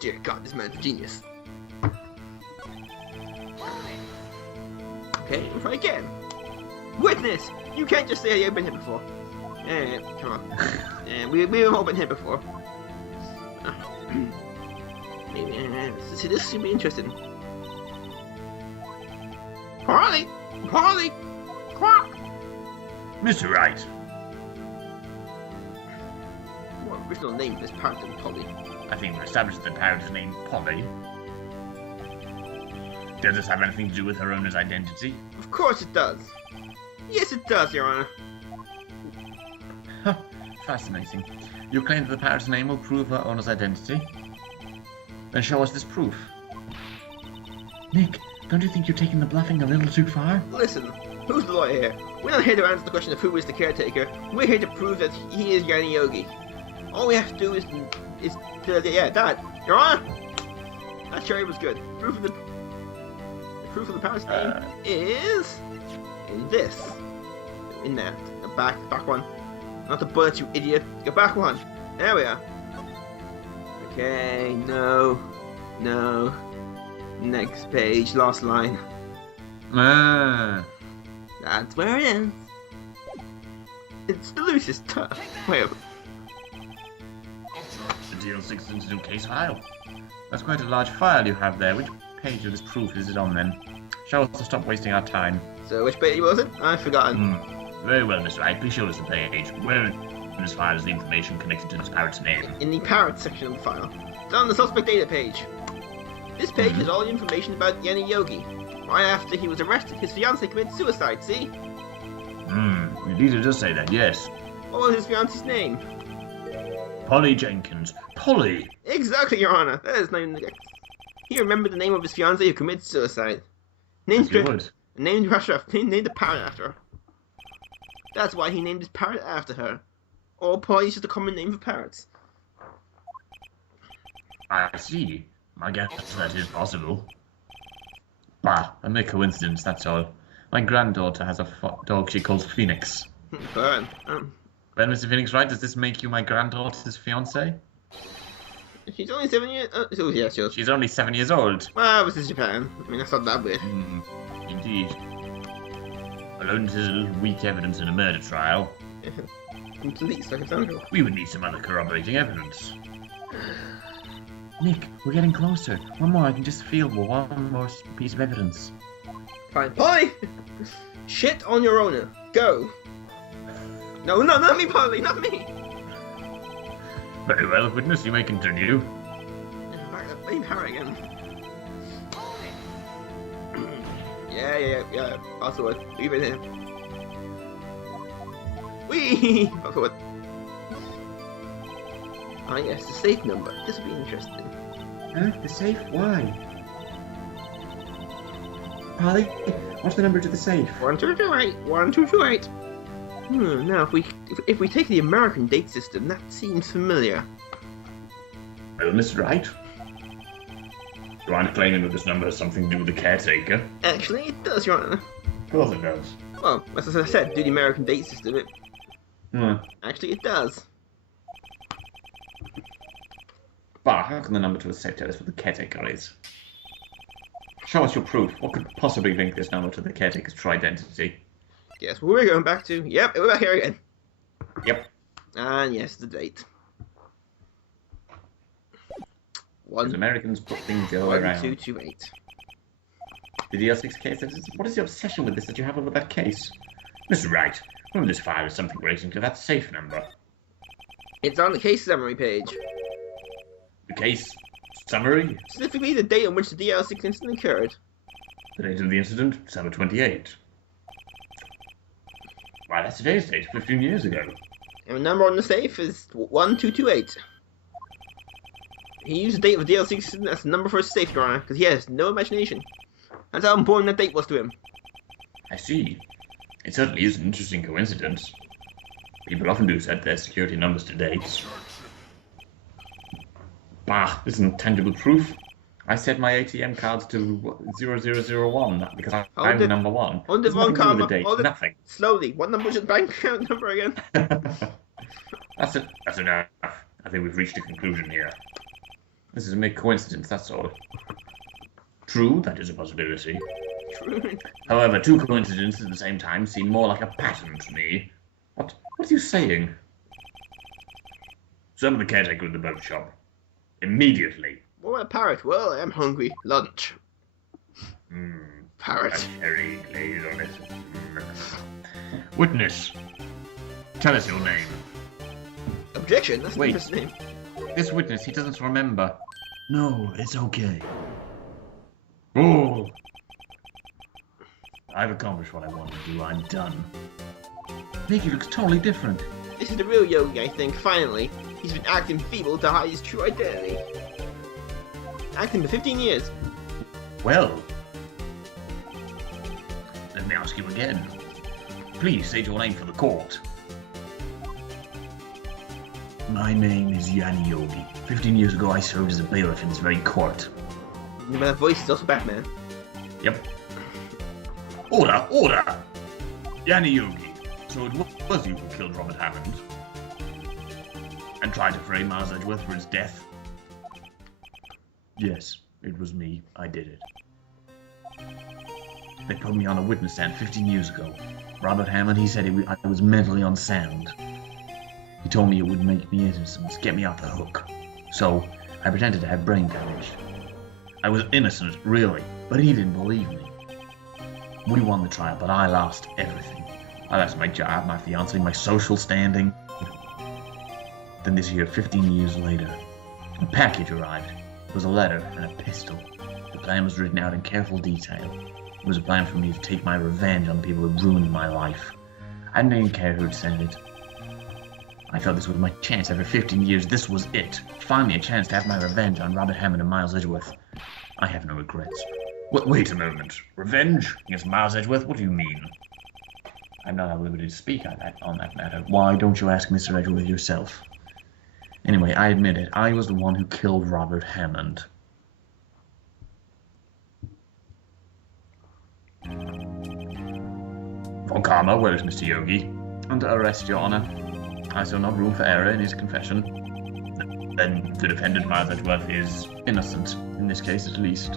Dear God, this man's a genius. Okay, we'll try again. Witness! You can't just say you've been here before. Come on. We've all been here before. See, this should be interesting. Polly! Quack! Mr. Wright. What original name for this parrot than Polly? I think we established the parrot's name, Polly. Does this have anything to do with her owner's identity? Of course it does. Yes, it does, Your Honor. Fascinating. You claim that the parrot's name will prove her owner's identity? Then show us this proof. Nick, don't you think you're taking the bluffing a little too far? Listen, who's the lawyer here? We're not here to answer the question of who is the caretaker. We're here to prove that he is Yanni Yogi. All we have to do is that. Your Honor! That cherry was good. Proof of the parrot's name is in this. In that. back one. Not the bullets, you idiot. Go back one. There we are. Okay, no. Next page, last line. Ah. That's where it ends. It's the loosest turf. Wait. The DL6 incident case file. That's quite a large file you have there. Which page of this proof is it on then? Show us to stop wasting our time. So which page was it? I've forgotten. Very well, Miss Wright. Please show us the page. Where in this file is the information connected to this parrot's name? In the parrot section of the file. It's on the suspect data page. This page has all the information about Yanni Yogi. Right after he was arrested, his fiancée committed suicide, see? Indeed it does say that, yes. What was his fiancée's name? Polly Jenkins. Polly! Exactly, Your Honor. That is not even the... He remembered the name of his fiancée who committed suicide. Named the parrot after her. That's why he named his parrot after her. All Polly's just a common name for parrots. I see. I guess that is possible. Bah, a mere coincidence, that's all. My granddaughter has a dog she calls Phoenix. Burn. Well, Mr. Phoenix Wright, does this make you my granddaughter's fiancé? She's only 7 years... Oh, yeah, sure. She's only 7 years old. Well, this is Japan. I mean, that's not that weird. Indeed. Alone it is a little weak evidence in a murder trial. Complete circumstantial. We would need some other corroborating evidence. Nick, we're getting closer. One more, I can just feel one more piece of evidence. Fine. Polly! Shit on your owner. Go! No, not me, Polly, not me! Very well, witness, you may continue. Back that blame her again. Yeah. Also, leave it in. Whee! Also, what? Ah, yes, the safe number. This will be interesting. Huh? The safe? Why? Polly, what's the number to the safe? 1228. 1228. Now, if we take the American date system, that seems familiar. Well, Miss Wright, you aren't claiming that this number has something to do with the caretaker? Actually, it does, Your Honor. Of course it does. Well, as I said, do the American date system, it... Actually, it does. But how can the number to the safe tell us what the caretaker is? Show us your proof. What could possibly link this number to the caretaker's true identity? Guess what we're going back to. Yep, we're back here again. Yep. And yes, the date. Because Americans put things the other way around. 1228. The DL6 case? What is the obsession with this that you have over that case? Mr. Wright, who in this file is something relating to that safe number? It's on the case summary page. The case summary? Specifically the date on which the DL6 incident occurred. The date of the incident, December 28. Why, that's today's date, 15 years ago. And the number on the safe is 1228. He used the date of the DL6 incident as the number for his safe, Your Honor, because he has no imagination. That's how important that date was to him. I see. It certainly is an interesting coincidence. People often do set their security numbers to dates. Bah, this isn't tangible proof. I set my ATM cards to 0001 because I'm the number one. On the wrong card, nothing. Slowly. What number is your bank account number again? That's enough. I think we've reached a conclusion here. This is a mere coincidence, that's all. True, that is a possibility. True. However, two coincidences at the same time seem more like a pattern to me. What are you saying? Summon the caretaker in the boat shop. Immediately. What about Parrot? Well, I am hungry. Lunch. Parrot. A cherry glaze on it. Witness, tell us your name. Objection, that's Wait. not his name. This witness, he doesn't remember. No, it's okay. Oh! I've accomplished what I wanted to do. I'm done. Nick, he looks totally different. This is the real Yogi, I think, finally. He's been acting feeble to hide his true identity. Acting for 15 years. Well, let me ask you again. Please state your name for the court. My name is Yanni Yogi. 15 years ago, I served as a bailiff in this very court. But that voice is also Batman. Yep. Order! Order! Yanni Yogi. So it was you who killed Robert Hammond and tried to frame Miles Edgeworth for his death? Yes, it was me. I did it. They put me on a witness stand 15 years ago. Robert Hammond, he said I was mentally unsound. He told me it would make me innocent, get me off the hook. So, I pretended to have brain damage. I was innocent, really, but he didn't believe me. We won the trial, but I lost everything. I lost my job, my fiancé, my social standing. Then this year, 15 years later, a package arrived. It was a letter and a pistol. The plan was written out in careful detail. It was a plan for me to take my revenge on the people who ruined my life. I didn't even care who'd sent it. I felt this was my chance. After 15 years, this was it. Finally, a chance to have my revenge on Robert Hammond and Miles Edgeworth. I have no regrets. Wait a moment. Revenge against Miles Edgeworth? What do you mean? I'm not at liberty to speak on that matter. Why don't you ask Mr. Edgeworth yourself? Anyway, I admit it. I was the one who killed Robert Hammond. For karma, where is Mr. Yogi? Under arrest, Your Honor. I saw no room for error in his confession. Then the defendant, Miles Edgeworth, is innocent, in this case at least.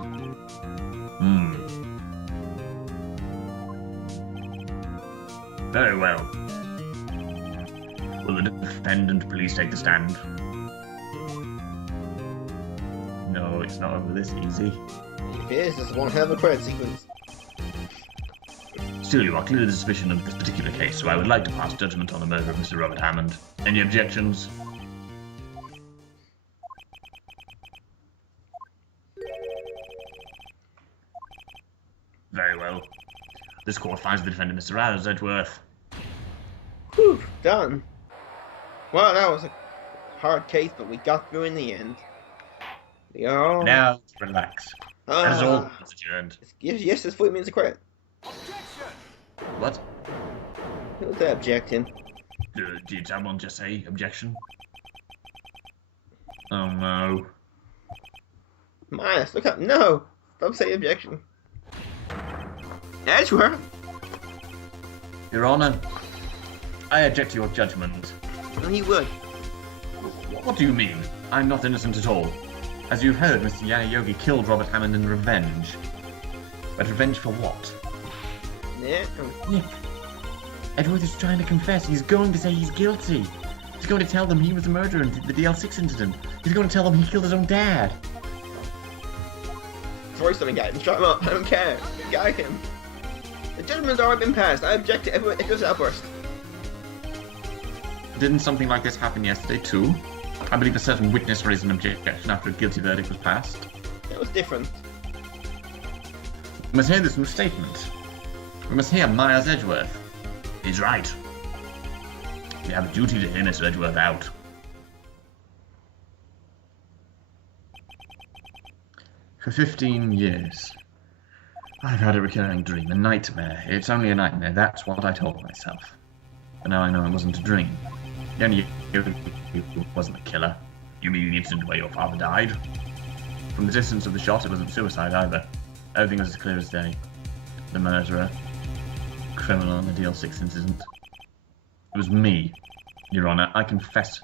Very well. Will the defendant please take the stand? No, it's not over this easy. If it is, this is one hell of a credit sequence. Still, you are clearly the suspicion of this particular case, so I would like to pass judgment on the murder of Mr. Robert Hammond. Any objections? Very well. This court finds the defendant, Mr. Miles Edgeworth. Whew, done. Well, that was a hard case, but we got through in the end. We are all... Now, relax. That is all. It's adjourned. Yes, there's 40 minutes of credit. What? Who was that objecting? Did someone just say objection? Oh no. Miles, look up. No! Don't say objection. Edgeworth? Your Honor, I object to your judgment. No, he would. What do you mean? I'm not innocent at all. As you've heard, Mr. Yogi killed Robert Hammond in revenge. But revenge for what? Yeah. Nick, Edgeworth is trying to confess. He's going to say he's guilty. He's going to tell them he was the murderer in the DL6 incident. He's going to tell them he killed his own dad. Throw something at him. Shut him up. I don't care. Guide him. The judgment's already been passed. I object to Edgeworth's outburst. Didn't something like this happen yesterday too? I believe a certain witness raised an objection after a guilty verdict was passed. That was different. We must hear this from a statement. We must hear Miles Edgeworth. He's right. We have a duty to hear Mr. Edgeworth out. For 15 years, I've had a recurring dream, a nightmare. It's only a nightmare, that's what I told myself. But now I know it wasn't a dream. The only you wasn't the killer. You mean the incident where your father died? From the distance of the shot, it wasn't suicide either. Everything was as clear as day. The murderer, criminal in the DL6 incident. It was me, Your Honor. I confess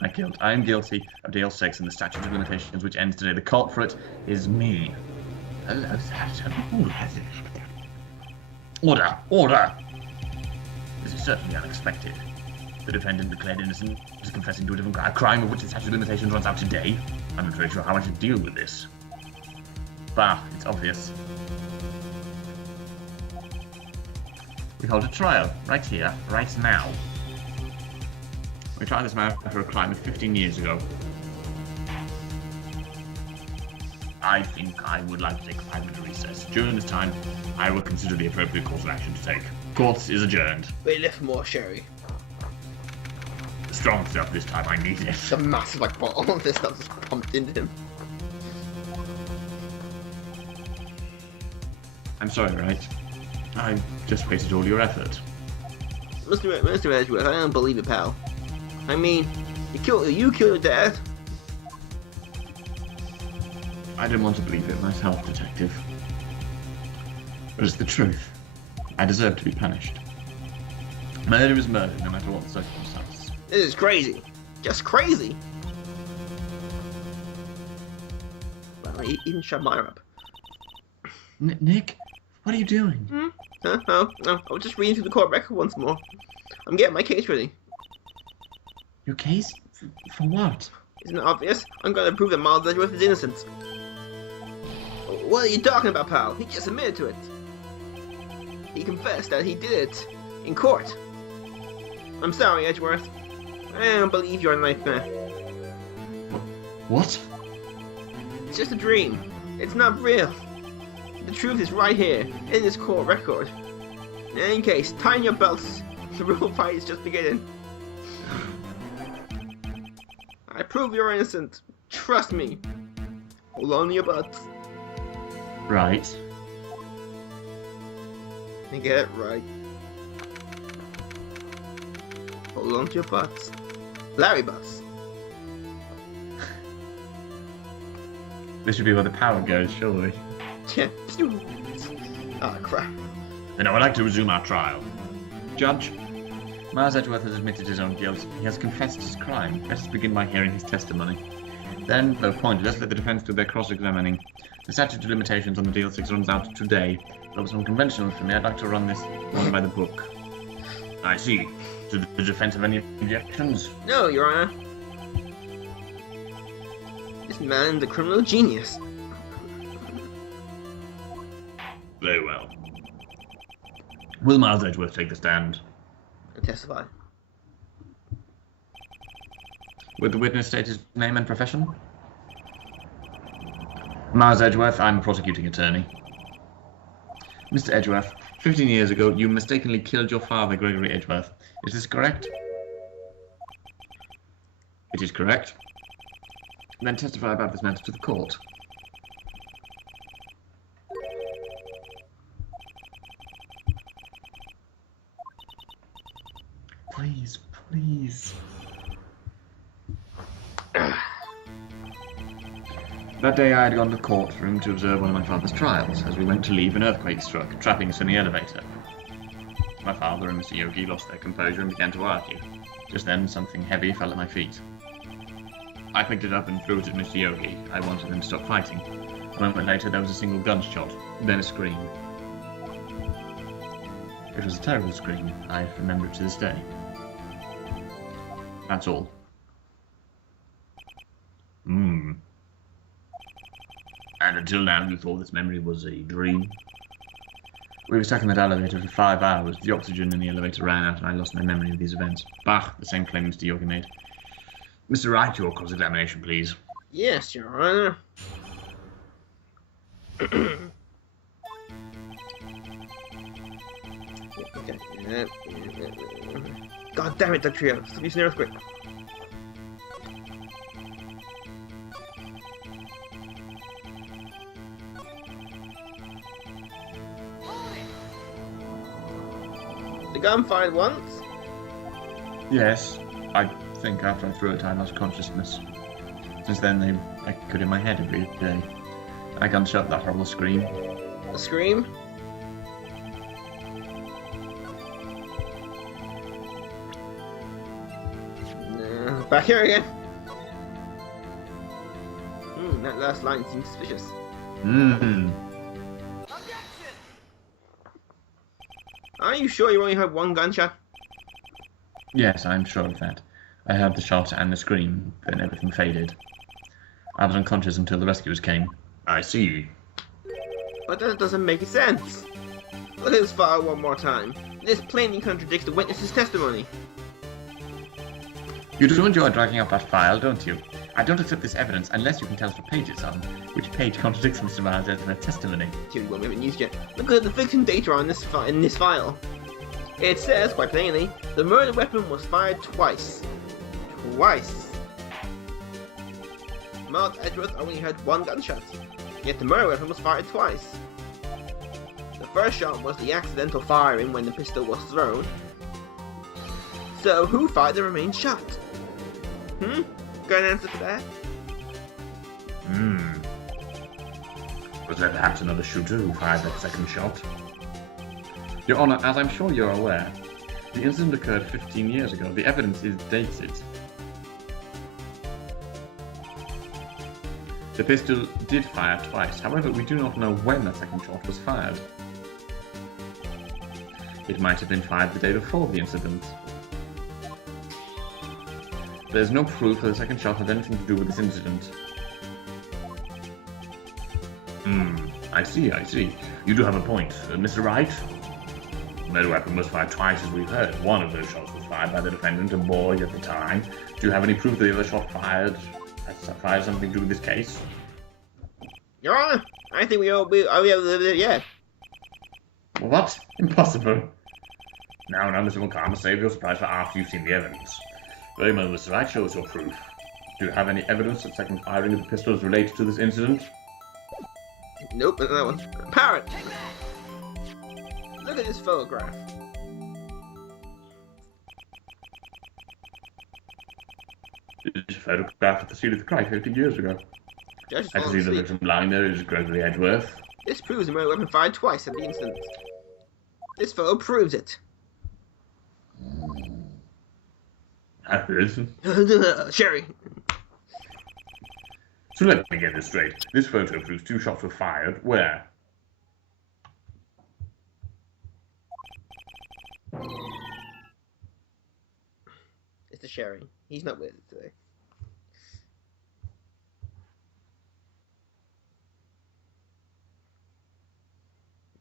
my guilt. I am guilty of DL6 and the statute of limitations which ends today. The culprit is me. Hello, Saturn. Who has it? Order! Order! This is certainly unexpected. The defendant declared innocent is confessing to a different crime, a crime of which the statute of limitations runs out today. I'm not very sure how I should deal with this. Bah, it's obvious. We hold a trial, right here, right now. We tried this man for a crime of 15 years ago. I think I would like to take a 5-minute recess. During this time, I will consider the appropriate course of action to take. Court is adjourned. We left more sherry. Strong stuff this time, I need it. It's a massive like bottle of this stuff just pumped into him. I'm sorry, Wright. I just wasted all your effort. Mr. Edgeworth, I don't believe it, pal. I mean, you killed your dad. I didn't want to believe it myself, Detective. But it's the truth. I deserve to be punished. Murder is murder, no matter what the circumstance. This is crazy. Just crazy. Well, he even shut Myra up. Nick, what are you doing? Oh, I was just reading through the court record once more. I'm getting my case ready. Your case? For what? Isn't it obvious? I'm gonna prove that Miles Edgeworth is innocent. What are you talking about, pal? He just admitted to it. He confessed that he did it in court. I'm sorry, Edgeworth. I don't believe you're a nightmare. What? It's just a dream. It's not real. The truth is right here, in this court record. In any case, tighten your belts. The real fight is just beginning. I prove you're innocent. Trust me. Hold on to your butts. Right. And get it right. Hold on to your butts. Larry butts. This should be where the power goes, surely. Yeah. Oh, crap. Then I would like to resume our trial. Judge, Miles Edgeworth has admitted his own guilt. He has confessed his crime. Let us begin by hearing his testimony. Then, though pointless, let the defense do their cross-examining. The statute of limitations on the DL6 runs out today. That was unconventional for me. I'd like to run this one by the book. I see. Do the defense have any objections? No, Your Honor. This man's a criminal genius. Very well. Will Miles Edgeworth take the stand? I testify. Would the witness state his name and profession? Miles Edgeworth, I'm a prosecuting attorney. Mr. Edgeworth, 15 years ago, you mistakenly killed your father, Gregory Edgeworth. Is this correct? It is correct. Then testify about this matter to the court. Please, please. That day I had gone to the courtroom to observe one of my father's trials. As we went to leave, an earthquake struck, trapping us in the elevator. My father and Mr. Yogi lost their composure and began to argue. Just then, something heavy fell at my feet. I picked it up and threw it at Mr. Yogi. I wanted them to stop fighting. A moment later, there was a single gunshot, then a scream. It was a terrible scream. I remember it to this day. That's all. And until now, you thought this memory was a dream? We were stuck in that elevator for 5 hours. The oxygen in the elevator ran out, and I lost my memory of these events. Bah, the same claim Mr. Yogi made. Mr. Wright, your cross-examination, please. Yes, Your Honor. Okay. God damn it, that trio. Stop using the earthquake. The gun fired once? Yes, I think after I threw it, I lost consciousness. Since then, they echoed in my head every day. I can't shut that horrible scream. A scream? Back here again. That last line seems suspicious. Are you sure you only had one gunshot? Yes, I'm sure of that. I heard the shot and the scream, then everything faded. I was unconscious until the rescuers came. I see. But that doesn't make sense. Look at this file one more time. This plainly contradicts the witness's testimony. You do enjoy dragging up that file, don't you? I don't accept this evidence unless you can tell us what page it's on. Which page contradicts Mr. Miles' testimony? Theory one we haven't used yet. Look at the victim data on this in this file. It says, quite plainly, the murder weapon was fired twice. Twice. Miles Edgeworth only had one gunshot, yet the murder weapon was fired twice. The first shot was the accidental firing when the pistol was thrown. So, who fired the remaining shot? Got an answer for that? Was there perhaps another shooter who fired that second shot? Your Honour, as I'm sure you're aware, The incident occurred 15 years ago. The evidence is dated. The pistol did fire twice. However, we do not know when the second shot was fired. It might have been fired the day before the incident. There is no proof that the second shot had anything to do with this incident. I see. You do have a point, Mr. Wright. The murder weapon was fired twice, as we've heard. One of those shots was fired by the defendant, a boy at the time. Do you have any proof that the other shot fired something to do with this case? Your Honor, I think we all yeah. What? Impossible. Now, Mr. Mulcahy, save your surprise for after you've seen the evidence. Very well, Mr. Wright, show us your proof. Do you have any evidence that second firing of the pistol is related to this incident? Nope, that one's parrot. Look at this photograph. This is a photograph of the scene of the crime 50 years ago. I can see the victim lying there is Gregory Edgeworth. This proves the murder weapon fired twice at the incident. This photo proves it. Sherry. So let me get this straight. This photo proves 2 shots were fired. Where? It's the Sherry. He's not with it today.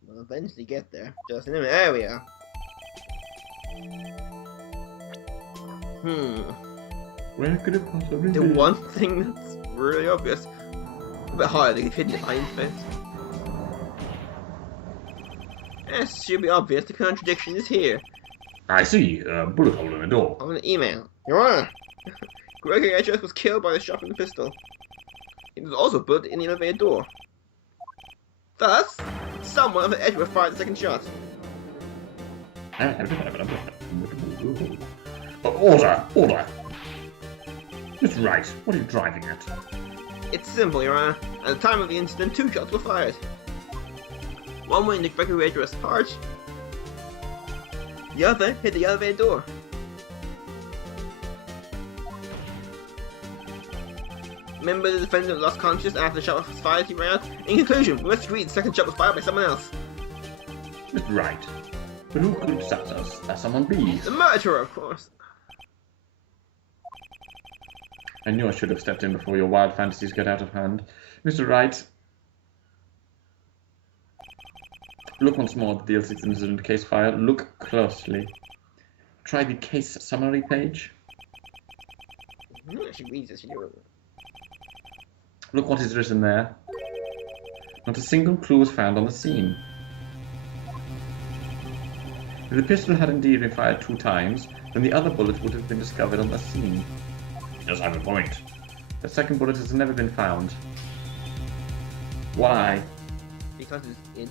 We'll eventually get there. Just in a minute. There we are. Where could it possibly The be? one thing that's really obvious. A bit higher, they could hit behind face. Yes, should be obvious. The contradiction is here. I see. A bullet hole in the door. On an email. Your Honor, Gregory Edgeworth was killed by the shot from the pistol. It was also put in the elevator door. Thus, someone of the Edgeworth fired the second shot. Order! Mr. Wright, what are you driving at? It's simple, Your Honor. At the time of the incident, 2 shots were fired. One went into Gregory Edgeworth's heart. The other hit the elevator door. Remember the defendant lost consciousness after the shot was fired, he ran out? In conclusion, we must agree the second shot was fired by someone else. Mr. Wright, but who could that someone be? The murderer, of course. I knew I should have stepped in before your wild fantasies get out of hand. Mr. Wright, look once more at the DL6 incident case file. Look closely. Try the case summary page. I should read this. Look what is written there. Not a single clue was found on the scene. If the pistol had indeed been fired 2 times, then the other bullet would have been discovered on the scene. He does have a point. The second bullet has never been found. Why? Because it's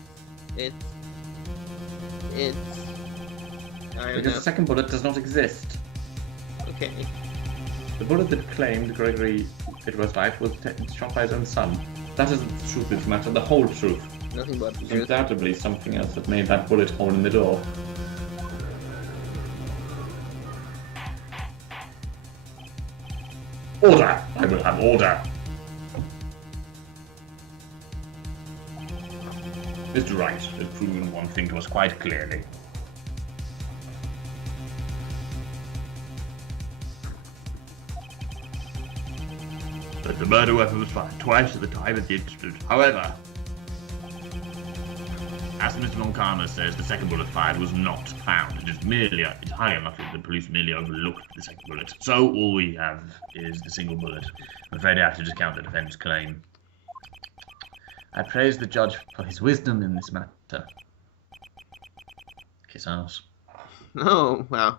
I don't Because know. the second bullet does not exist. Okay. The bullet that claimed Gregory Edgeworth's life was shot by his own son. That isn't the truth of the matter, the whole truth. Nothing but the truth. Undoubtedly something else that made that bullet hole in the door. Order! I will have order! Mr. Wright has proven one thing to us quite clearly. That the murder weapon was fired twice at the time of the incident. However, as Mr. Moncana says, the second bullet fired was not found. It's highly unlikely that the police merely overlooked the second bullet. So all we have is the single bullet. I'm afraid I have to discount the defense claim. I praise the judge for his wisdom in this matter. Kiss ass. Oh, wow.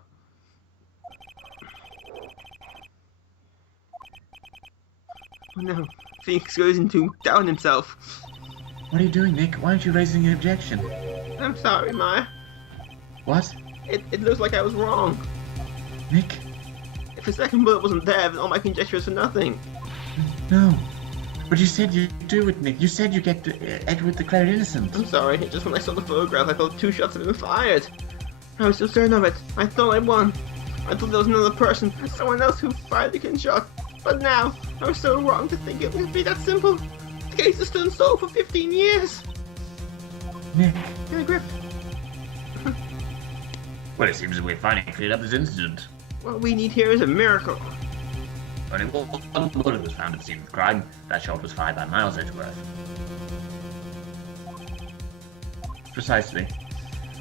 Oh no. Phoenix goes into doubt himself. What are you doing, Nick? Why aren't you raising an objection? I'm sorry, Maya. What? It looks like I was wrong. Nick? If the second bullet wasn't there, then all my conjectures for nothing. No. But you said you'd do it, Nick. You said you'd get Edward declared innocent. I'm sorry, just when I saw the photograph, I thought 2 shots had been fired. I was so certain of it. I thought I won. I thought there was another person, someone else who fired the gun shot. But now, I was so wrong to think it would be that simple. The case has stood unsolved for 15 years. Nick. Yeah, Griff. Well, it seems that we're finally cleared up this incident. What we need here is a miracle. Only one bullet was found at the scene of the crime. That shot was fired by Miles Edgeworth. Precisely.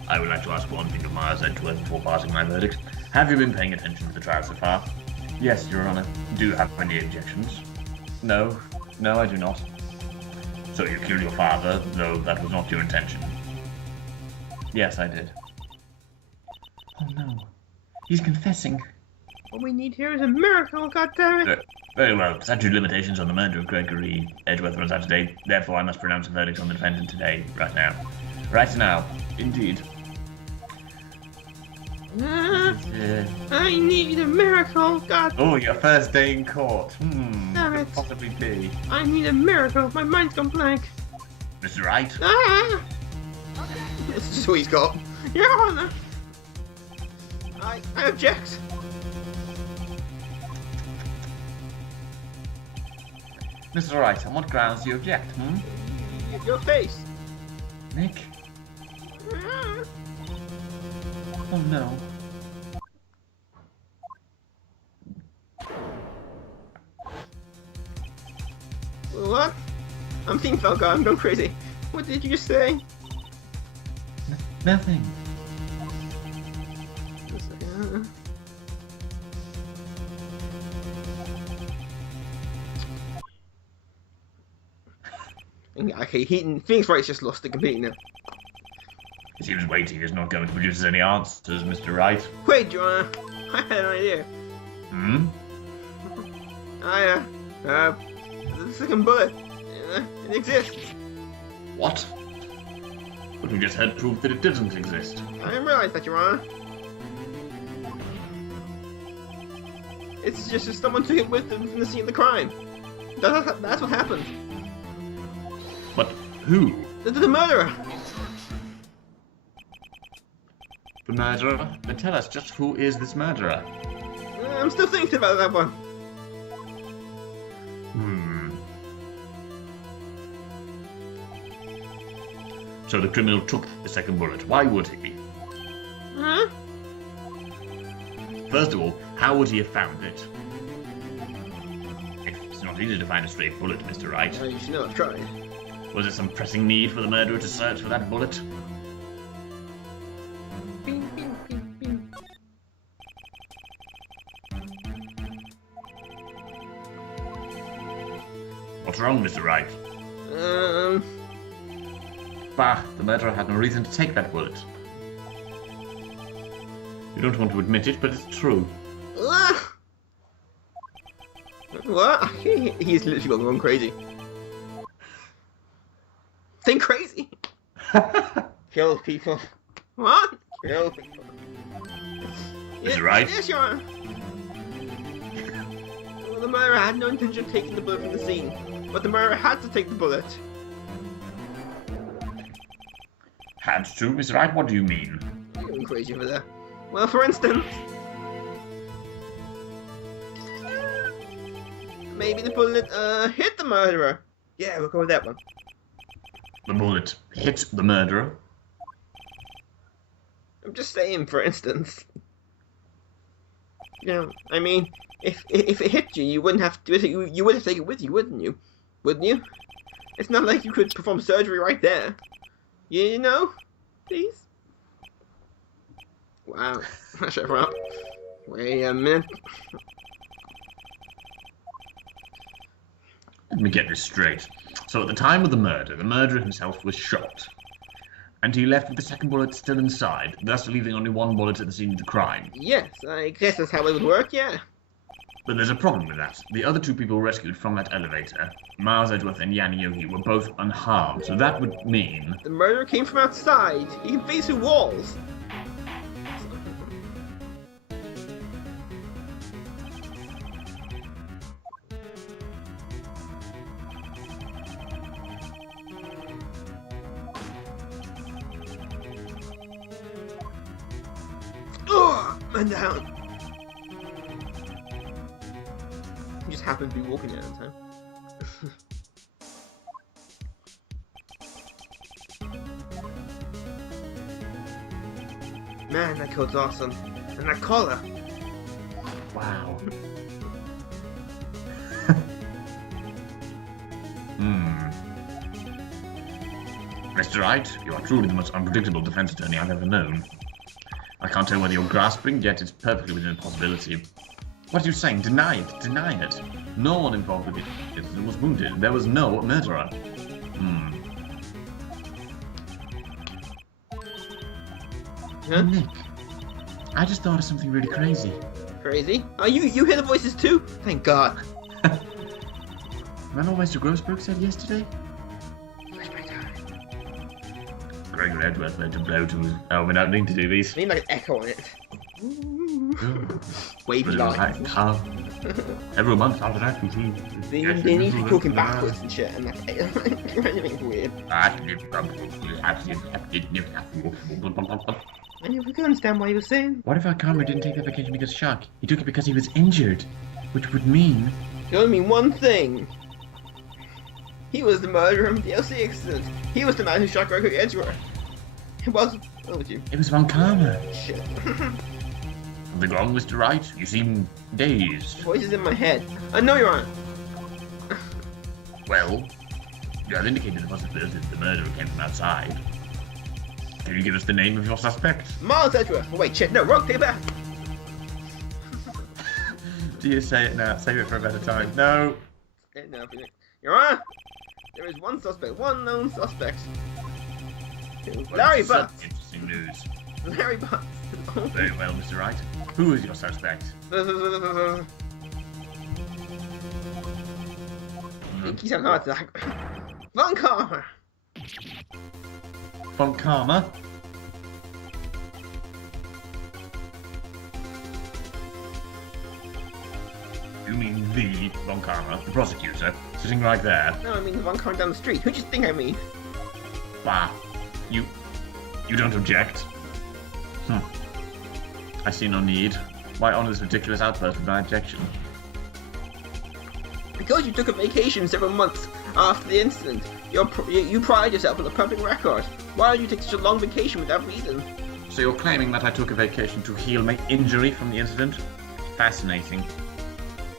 I would like to ask one thing of Miles Edgeworth before passing my verdict. Have you been paying attention to the trial so far? Yes, Your Honor. Do you have any objections? No, I do not. So you killed your father, though that was not your intention. Yes, I did. Oh no. He's confessing. What we need here is a miracle, goddammit. Very well. Statute of limitations on the murder of Gregory Edgeworth runs out today. Therefore, I must pronounce a verdict on the defendant today, right now. Right now. Indeed. I need a miracle, god. Oh, your first day in court. Damn Could it. possibly be. I need a miracle. My mind's gone blank. Mr. Wright? Ah! This is just what he's got. Your Honor. I object. Mr. Wright, on what grounds do you object, Your face. Nick? Ah. Oh no. What? I'm thinking Falcon. I'm going crazy. What did you just say? Nothing. Okay, Phoenix Wright's just lost the compete now. It seems waiting is not going to produce us any answers, Mr. Wright. Wait, Joanna. I had an idea. The second bullet. It exists. What? But we just had proof that it doesn't exist. I didn't realize that, Your Honor. It's just someone took it with them from the scene of the crime. That's what happened. But who? The murderer. The murderer? Then tell us, just who is this murderer? I'm still thinking about that one. So the criminal took the second bullet. Why would he? Huh? First of all, how would he have found it? It's not easy to find a stray bullet, Mr. Wright. Well, you should know I've tried. Was there some pressing need for the murderer to search for that bullet? Bing, bing, bing, bing. What's wrong, Mr. Wright? Bah, the murderer had no reason to take that bullet. You don't want to admit it, but it's true. What? He's literally gone crazy. Think crazy. Kill people. What? Kill people. Mr. Wright? Yes, Your Honor. Well, the murderer had no intention of taking the bullet from the scene, but the murderer had to take the bullet. Had to, Mr. Wright? What do you mean? You're going crazy over there. Well, for instance, maybe the bullet hit the murderer. Yeah, we'll go with that one. The bullet hit the murderer? I'm just saying, for instance. You know, I mean, if it hit you, you wouldn't have to. You would have taken it with you, wouldn't you? Wouldn't you? It's not like you could perform surgery right there. You know, please. Wow, shut up. Wait a minute. Let me get this straight. So at the time of the murderer himself was shot. And he left with the second bullet still inside, thus leaving only one bullet at the scene of the crime. Yes, I guess that's how it would work, yeah. But there's a problem with that. The other two people rescued from that elevator, Miles Edgeworth and Yanni Yogi, were both unharmed, so that would mean... The murderer came from outside. He can face through walls. man down. He just happened to be walking there at the time. Man, that coat's awesome. And that collar. Wow. Mr. Wright, you are truly the most unpredictable defense attorney I've ever known. I can't tell whether you're grasping, yet it's perfectly within possibility. What are you saying? Deny it. Deny it. No one involved with it was wounded. There was no murderer. Huh? Nick, I just thought of something really crazy. Crazy? Oh, you hear the voices too? Thank God. Remember what Mr. Grossberg said yesterday? Where's my time? Gregory Edwards led to blow to... Oh, we're not needing to do these. I need like an echo on it. Wavy Really lines. like, every month after that, They need to be talking backwards and shit, and like, everything's weird. I never could understand what he was saying. What if our karma didn't take that vacation because of shock? He took it because he was injured, which would mean... It only mean one thing. He was the murderer of the DLC accident. He was the man who shot Gregory Edgeworth. It was... Oh, was you? It was von Karma. Shit. Something wrong, Mr. Wright? You seem dazed. Voices in my head. I know you're on. Well, you have indicated the possibility that the murderer came from outside. Can you give us the name of your suspect? Miles Edgeworth. Oh, wait, shit. No, wrong. Take it back. Do you say it now? Save it for a better time. No. Okay, no, you're on. There is one suspect. One known suspect. Larry Such Butts. interesting news. Larry Butts. Very well, Mr. Wright. Who is your suspect? Think he's having a heart attack. Von Karma. Von Karma? You mean the Von Karma, the prosecutor, sitting right there? No, I mean the Von Karma down the street. Who do you think I mean? Bah. You don't object? I see no need. Why honor this ridiculous outburst with my objection? Because you took a vacation several months after the incident. You pride yourself on a perfect record. Why did you take such a long vacation without reason? So you're claiming that I took a vacation to heal my injury from the incident? Fascinating.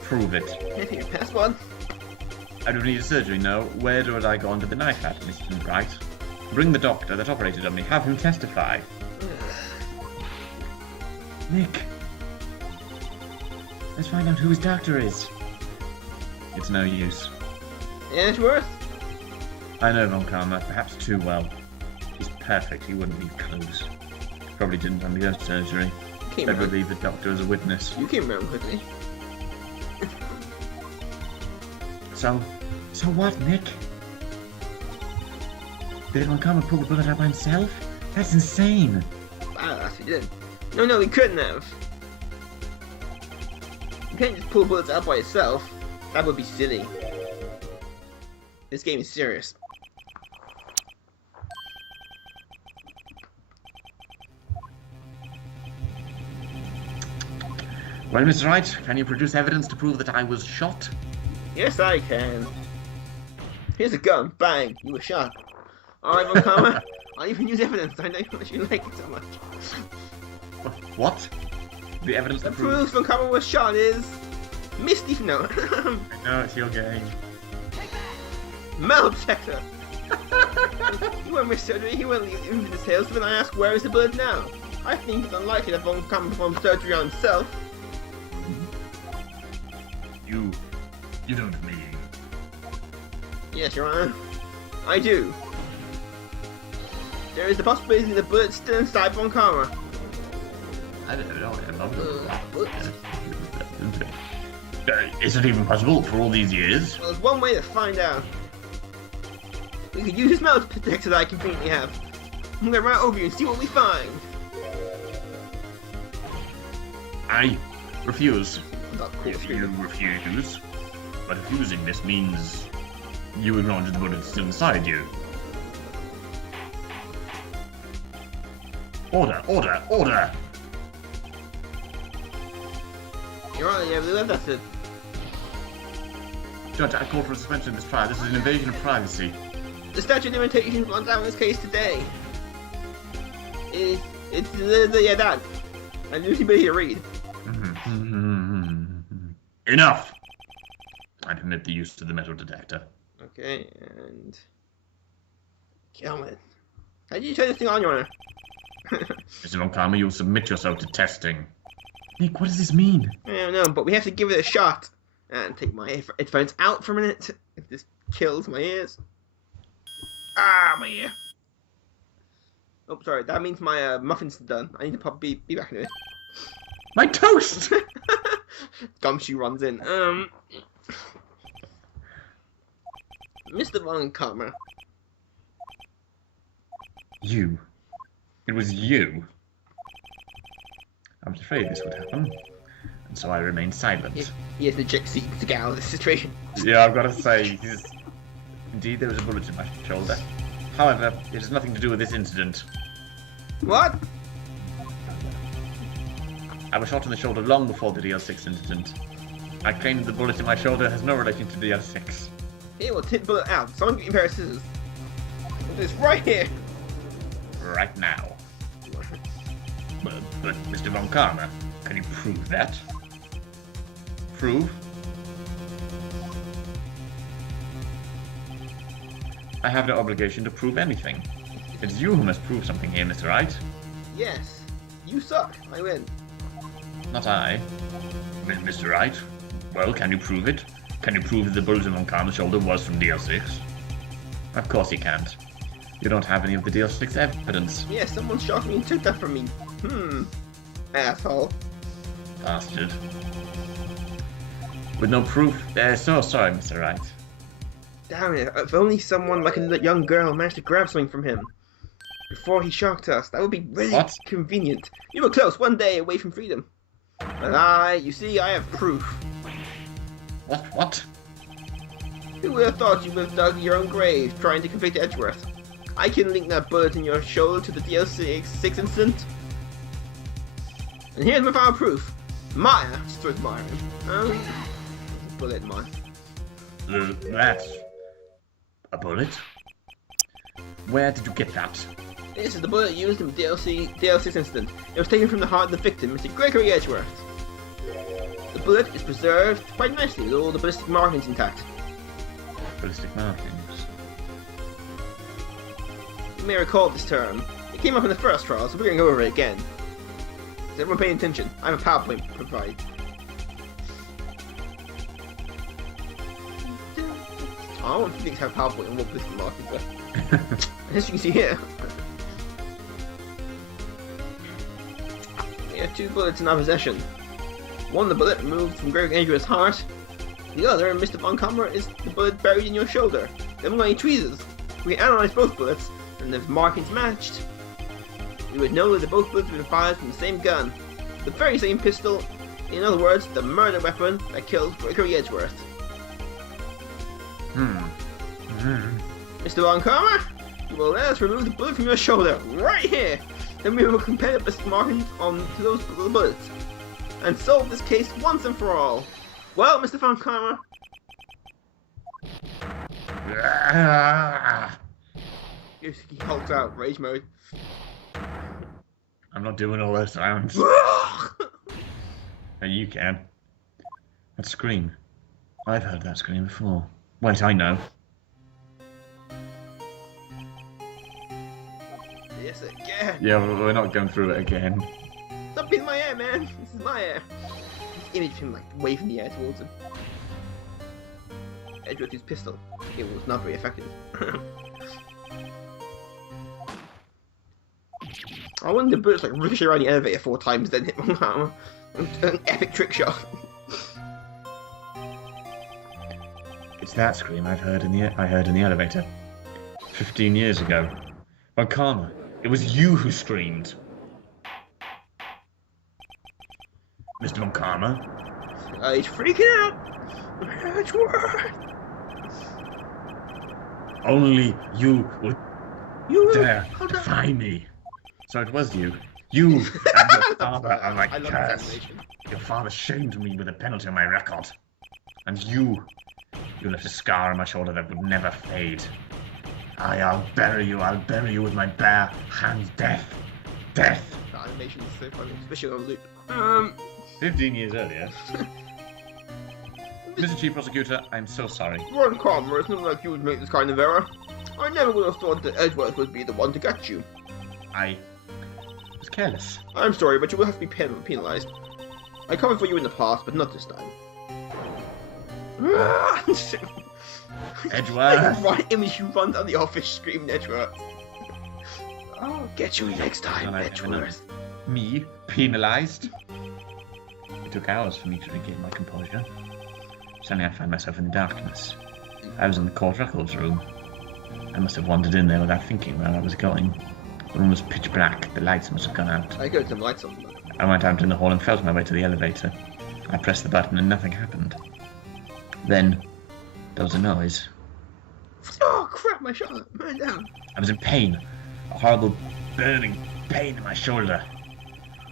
Prove it. Anything, your passport? I don't need a surgery, no. Where would I go under the knife at, Mr. Wright? Bring the doctor that operated on me. Have him testify. Nick. Let's find out who his doctor is. It's no use. Edgeworth? I know Von Karma, perhaps too well. He's perfect, he wouldn't leave clothes. Probably didn't undergo surgery. Never leave the doctor as a witness. You came around quickly. So what, Nick? Did Von Karma pull the bullet out by himself? That's insane! Ah, he did. No, he couldn't have. You can't just pull bullets out by yourself. That would be silly. This game is serious. Well, Mr. Wright, can you produce evidence to prove that I was shot? Yes, I can. Here's a gun. Bang. You were shot. Alright, Von Karma. I'll even use evidence. I know how much you like it so much. What? The evidence The that proves... proof Von Karma was shot is... Misty... No. No, it's your game. Metal detector. You won't miss surgery. He won't leave you in his tails. When I ask where is the bullet now? I think it's unlikely that Von Karma performed surgery on himself. You don't mean... Yes, Your Honor. I do. There is the possibility that the bullet's still inside Von Karma. I don't know. What? Is it even possible for all these years? Well, there's one way to find out. We could use this metal detector that I conveniently have. I'm gonna run it over you and see what we find. I refuse. Not cool. If you refuse, but refusing this means you acknowledge the bullet's still inside you. Order! You're right, yeah, that's it. Judge, I called for a suspension of this trial. This is an invasion of privacy. The statute of limitations runs out in this case today. Yeah, that. I knew somebody to read. Enough! I permit the use of the metal detector. Okay, and... Kill it. How did you turn this thing on, Your Honor? Mr. Moncalma, you'll submit yourself to testing. Nick, what does this mean? I don't know, but we have to give it a shot. And take my headphones out for a minute. If this kills my ears. Ah, my ear. Oh, sorry, that means my muffin's done. I need to be back in a minute. My toast! Gumshoe runs in. Mr. Von Karma. You. It was you. I was afraid this would happen, and so I remained silent. He has the chick seat to get out of this situation. Yeah, I've got to say, indeed there was a bullet in my shoulder. However, it has nothing to do with this incident. What? I was shot in the shoulder long before the DL6 incident. I claim that the bullet in my shoulder has no relation to DL6. Here, we'll take the bullet out. Someone get me a pair of scissors. It's right here. Right now. But Mr. Von Karma, can you prove that? Prove? I have no obligation to prove anything. It's you who must prove something here, Mr. Wright. Yes. You suck. I win. Not I. Mr. Wright? Well, can you prove it? Can you prove that the bullet in Von Karma's shoulder was from DL6? Of course you can't. You don't have any of the DL6 evidence. Yeah, someone shot me and took that from me. Asshole. Bastard. With no proof. So sorry, Mr. Wright. Damn it, if only someone like a young girl managed to grab something from him before he shocked us. That would be really convenient. You were close, one day away from freedom. But you see, I have proof. What? Who would have thought you would have dug your own grave trying to convict Edgeworth? I can link that bullet in your shoulder to the DL6 incident. And here's my final proof. Maya just throws Maya in. Bullet in mine. That's a bullet? Where did you get that? This is the bullet used in the DL6 incident. It was taken from the heart of the victim, Mr. Gregory Edgeworth. The bullet is preserved quite nicely with all the ballistic markings intact. Ballistic markings? You may recall this term. It came up in the first trial, so we're going to go over it again. Is everyone paying attention? I have a PowerPoint to provide. I don't think I have PowerPoint on what ballistic markings are. As you can see here. We have 2 bullets in our possession. One, the bullet removed from Greg Edgeworth's heart. The other, Mr. Von Karma, is the bullet buried in your shoulder. There were any tweezers. We analysed both bullets, and if markings matched, we would know that both bullets were fired from the same gun. The very same pistol. In other words, the murder weapon that killed Gregory Edgeworth. Mr. Von Karma, you will let us remove the bullet from your shoulder, right here. Then we will compare the ballistic markings on to those bullets, and solve this case once and for all. Well, Mr. Von Karma. He hulks out, rage mode. I'm not doing all those sounds. And you can. That scream. I've heard that scream before. Wait, I know. Yes, again. Yeah, we're not going through it again. Stop being in my hair, man. This is my hair. This image of him, like, waving the air towards him. Edgeworth's pistol. It was not very effective. I wonder the bullets like ricochet around the elevator 4 times, then hit one armor. An epic trick shot. It's that scream I heard in the elevator 15 years ago. Von Karma, it was you who screamed. Mr. Von Karma. He's freaking out. Edgeworth. Only you would dare defy me. So it was you. You and the father of my I love curse. this animation. Your father shamed me with a penalty on my record. And you left a scar on my shoulder that would never fade. I'll bury you with my bare hands. Death. Death. The animation is so funny, especially on loop. 15 years earlier. Mr. Chief Prosecutor, I'm so sorry. Ron Palmer, it's not like you would make this kind of error. I never would have thought that Edgeworth would be the one to get you. I was careless. I'm sorry, but you will have to be penalized. I covered for you in the past, but not this time. Edgeworth! Right image you run down the office screaming Edgeworth. I'll get you next time, Edgeworth. Me? Penalised? It took hours for me to regain my composure. Suddenly I found myself in the darkness. I was in the court records room. I must have wandered in there without thinking where I was going. The room was pitch black, the lights must have gone out. I got some lights on. I went out in the hall and felt my way to the elevator. I pressed the button and nothing happened. Then, there was a noise. Oh crap, my shoulder! Man down! I was in pain. A horrible, burning pain in my shoulder.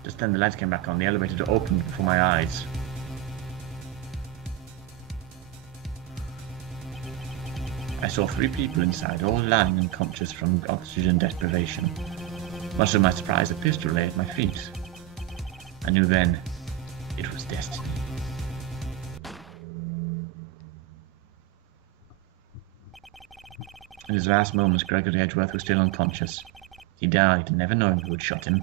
Just then the lights came back on, the elevator door opened before my eyes. I saw 3 people inside, all lying unconscious from oxygen deprivation. Much to my surprise, a pistol lay at my feet. I knew then it was destiny. In his last moments, Gregory Edgeworth was still unconscious. He died, never knowing who had shot him.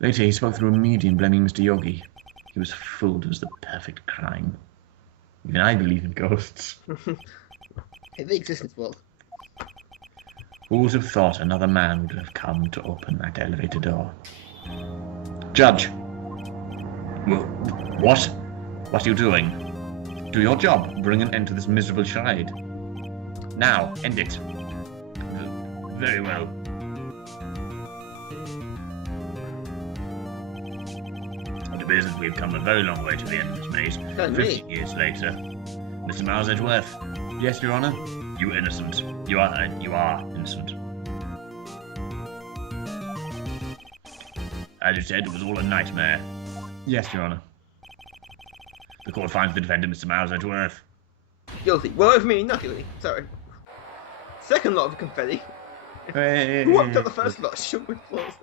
Later, he spoke through a medium, blaming Mr. Yogi. He was fooled. It was the perfect crime. Even I believe in ghosts. In the existence world. Who would have thought another man would have come to open that elevator door? Judge! What? What are you doing? Do your job. Bring an end to this miserable charade. Now, end it. Very well. It appears that we've come a very long way to the end of this maze. 50 years later. Mr. Miles Edgeworth. Yes, Your Honor? You innocent. You are innocent. As you said, it was all a nightmare. Yes, Your Honor. The court finds the defendant, Mr. Miles Edgeworth. Guilty. Well, with me, not guilty. Sorry. Second lot of confetti. Hey. Who wiped out the first lot? Shook with floors.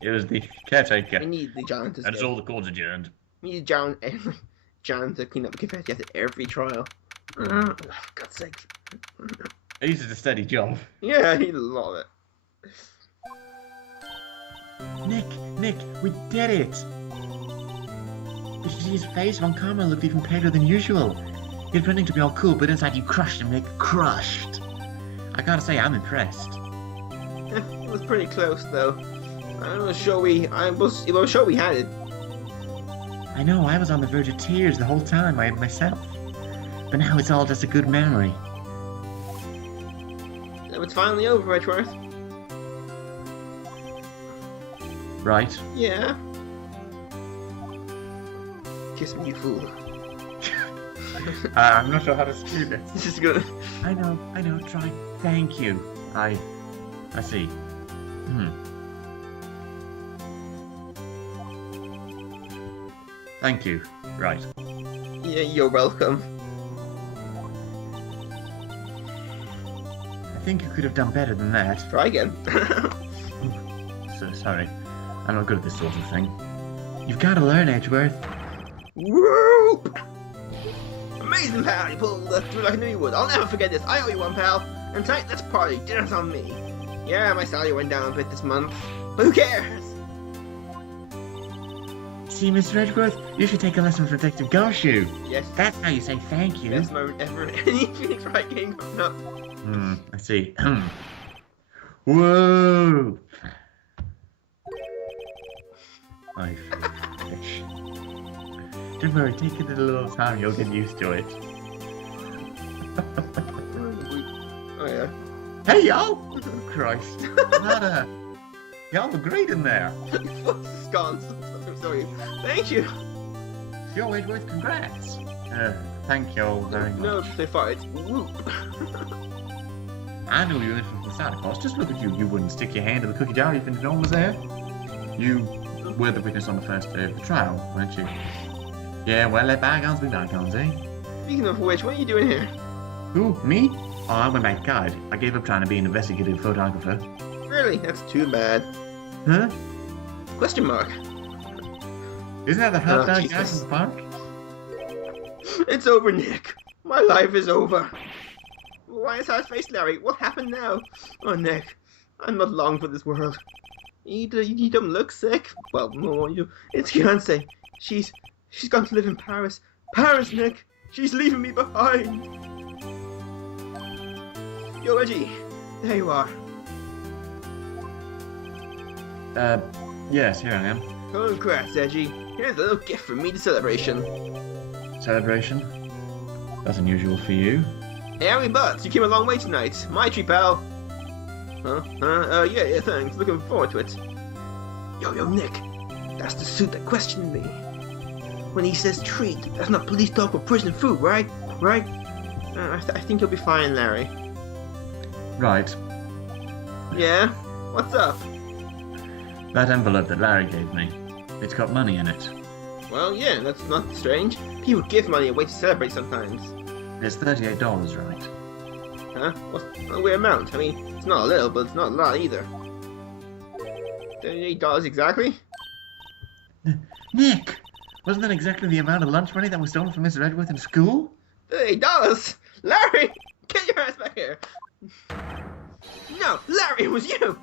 It was the caretaker. We need the janitors. That's all the court's adjourned. We need every janitor to clean up the confetti after every trial. For God's sake. He did a steady job. Yeah, he loved it. Nick, we did it! Did you see his face? On camera looked even paler than usual. He was pretending to be all cool, but inside you crushed him, Nick. Crushed! I gotta say, I'm impressed. It was pretty close, though. I was sure we had it. I know, I was on the verge of tears the whole time, myself. But now it's all just a good memory. It's finally over, Edgeworth. Right? Yeah. Kiss me, you fool. I'm not sure how to do this. This is good. I know, try. Thank you. I see. Thank you. Right. Yeah, you're welcome. I think you could have done better than that. Try again. So sorry. I'm not good at this sort of thing. You've got to learn, Edgeworth. Whoop! Amazing, pal. You pulled through like I knew you would. I'll never forget this. I owe you one, pal. And tonight, let's party. Dinner's on me. Yeah, my salary went down a bit this month. But who cares? See, Mr. Edgeworth, you should take a lesson from Detective Garshoe. Yes. That's how you say thank you. Best moment ever in any Phoenix Wright game coming up. I see. Whoa! My fish. Don't worry, take it a little time, you'll get used to it. Oh, yeah. Hey, y'all! Christ. Nada. Y'all look great in there. Scones. I'm sorry. Thank you. Yo, Edgeworth, congrats. Thank you all very much. No, they fight. Whoop. I knew you were from the Santa Claus. Just look at you. You wouldn't stick your hand in the cookie jar if no one was there. You were the witness on the first day of the trial, weren't you? Yeah, well, let bygones be bygones, eh? Speaking of which, what are you doing here? Who, me? Oh, I went back guide. I gave up trying to be an investigative photographer. Really? That's too bad. Huh? Question mark. Isn't that the hot dog guy Jesus. from the park? It's over, Nick. My life is over. Why is his face, Larry? What happened now? Oh, Nick, I'm not long for this world. You don't look sick. Well, no, it's Fiance. She's gone to live in Paris. Paris, Nick. She's leaving me behind. Yo, Reggie. There you are. Yes, here I am. Congrats, Reggie. Here's a little gift from me to celebration. Celebration? That's unusual for you. Harry Butts, you came a long way tonight. My tree, pal. Yeah, thanks. Looking forward to it. Yo, Nick. That's the suit that questioned me. When he says treat, that's not police talk for prison food, right? Right? I think you'll be fine, Larry. Right. Yeah? What's up? That envelope that Larry gave me. It's got money in it. Well, yeah, that's not strange. People give money away to celebrate sometimes. It's $38, right? Huh? What's a weird amount? I mean, it's not a little, but it's not a lot either. $38 exactly? Nick! Wasn't that exactly the amount of lunch money that was stolen from Mr. Edgeworth in school? $38? Larry! Get your ass back here! No, Larry, it was you!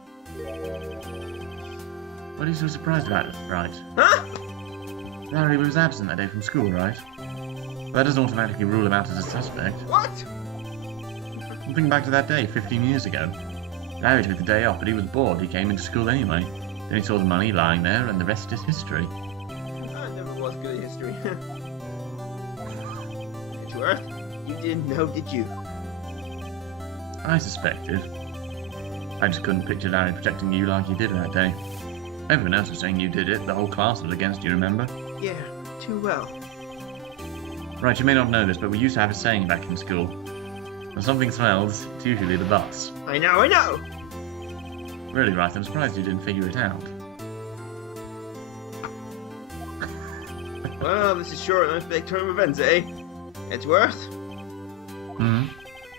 What are you so surprised about, right? Huh? Larry was absent that day from school, right? That doesn't automatically rule him out as a suspect. What? Think back to that day, 15 years ago. Larry took the day off, but he was bored. He came into school anyway. Then he saw the money lying there, and the rest is history. I never was good at history. Edgeworth, you didn't know, did you? I suspected. I just couldn't picture Larry protecting you like he did that day. Everyone else was saying you did it. The whole class was against you, remember? Yeah, too well. Right, you may not know this, but we used to have a saying back in school. When something smells, it's usually the butts. I know! Really, right, I'm surprised you didn't figure it out. Well, this is sure an unexpected turn of events, eh? Edgeworth? Hmm?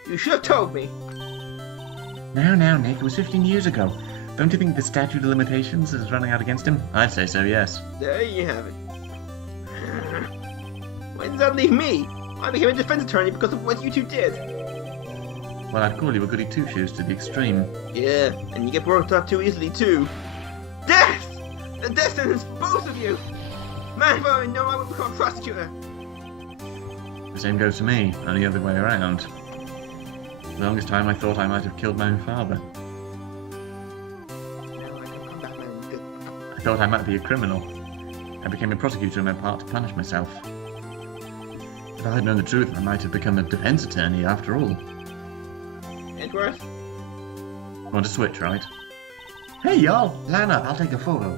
You should have told me! Now, Nick, it was 15 years ago. Don't you think the statute of limitations is running out against him? I'd say so, yes. There you have it. Why does that leave me? I became a defense attorney because of what you two did. Well, I'd call you a goody two-shoes to the extreme. Yeah, and you get worked up too easily too. Death! The death sentence, both of you! Man, if I had known I would become a prosecutor. The same goes for me, and the other way around. The longest time I thought I might have killed my own father. No, I can come back, man. Good. I thought I might be a criminal. I became a prosecutor in my part to punish myself. If I had known the truth, I might have become a defense attorney after all. Edgeworth? Want to switch, right? Hey, y'all! Line up, I'll take a photo.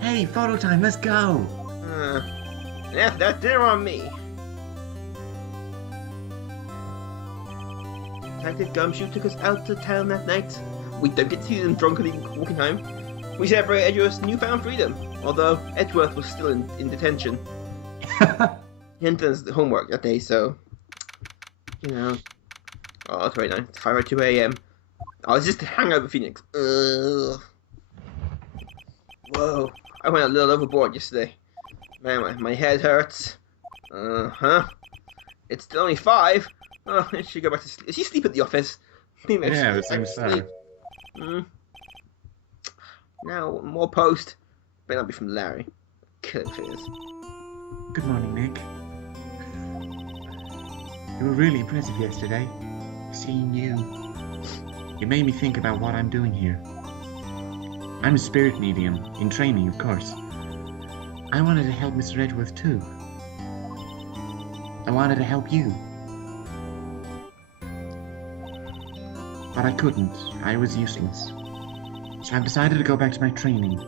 Hey, photo time, let's go! And after that, dinner on me. Detective Gumshoe took us out to town that night. We don't get to see them drunkenly walking home. We celebrated Edgeworth's newfound freedom, although Edgeworth was still in detention. He hadn't done his homework that day, so... You know... Oh, that's right now. It's 5:02 a.m. Oh, it's just a hangover, Phoenix. Ugh. Whoa. I went a little overboard yesterday. Man, my head hurts. It's still only 5. Oh, I should go back to sleep. Is he asleep at the office? Maybe I Yeah, should it seems go back to so. sleep. Now, more post. Better not be from Larry. Kill it, please. Good morning, Nick. You were really impressive yesterday. Seeing you. It made me think about what I'm doing here. I'm a spirit medium, in training, of course. I wanted to help Mr. Edgeworth too. I wanted to help you. But I couldn't. I was useless. So I've decided to go back to my training.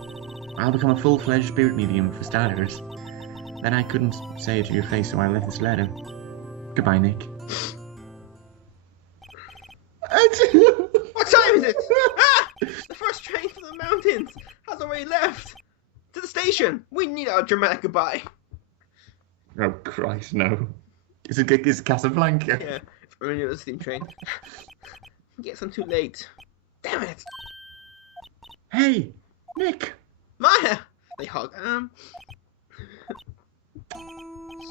I'll become a full-fledged spirit medium for starters. Then I couldn't say it to your face, so I left this letter. Goodbye, Nick. What time is it? Ah! The first train for the mountains has already already left. To the station. We need our dramatic goodbye. Oh, Christ, no. Is it Casablanca? Yeah, for a new steam train. Guess I'm too late. Damn it. Hey, Nick. Maya! They hug.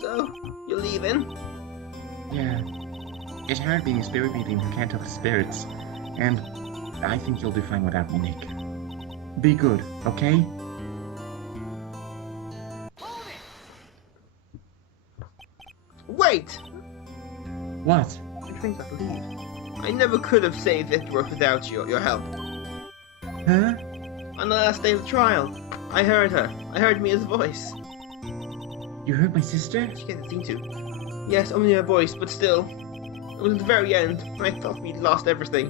So, you're leaving? Yeah. It's hard being a spirit medium who can't talk to spirits. And I think you'll do fine without me, Nick. Be good, okay? Wait! What? The train's not leave. I never could have saved Edgeworth without your help. Huh? On the last day of the trial, I heard her. I heard Mia's voice. You heard my sister? She can't seem to. Yes, only her voice, but still. It was at the very end, when I thought we'd lost everything.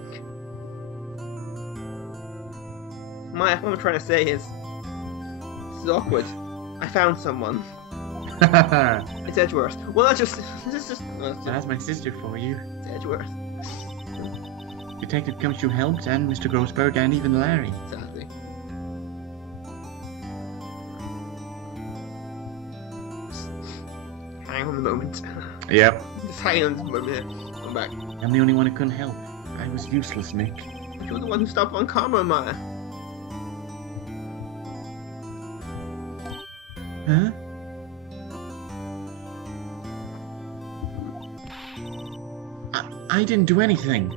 Maya, what I'm trying to say is... This is awkward. I found someone. It's Edgeworth. Well, that's just... That's my sister for you. It's Edgeworth. Detective Gumshoe helped, and Mr. Grossberg, and even Larry. Sadly. Hang on a moment. Yep. Just hang on a moment. Come back. I'm the only one who couldn't help. I was useless, Nick. But you're the one who stopped on karma, Maya. Huh? I didn't do anything.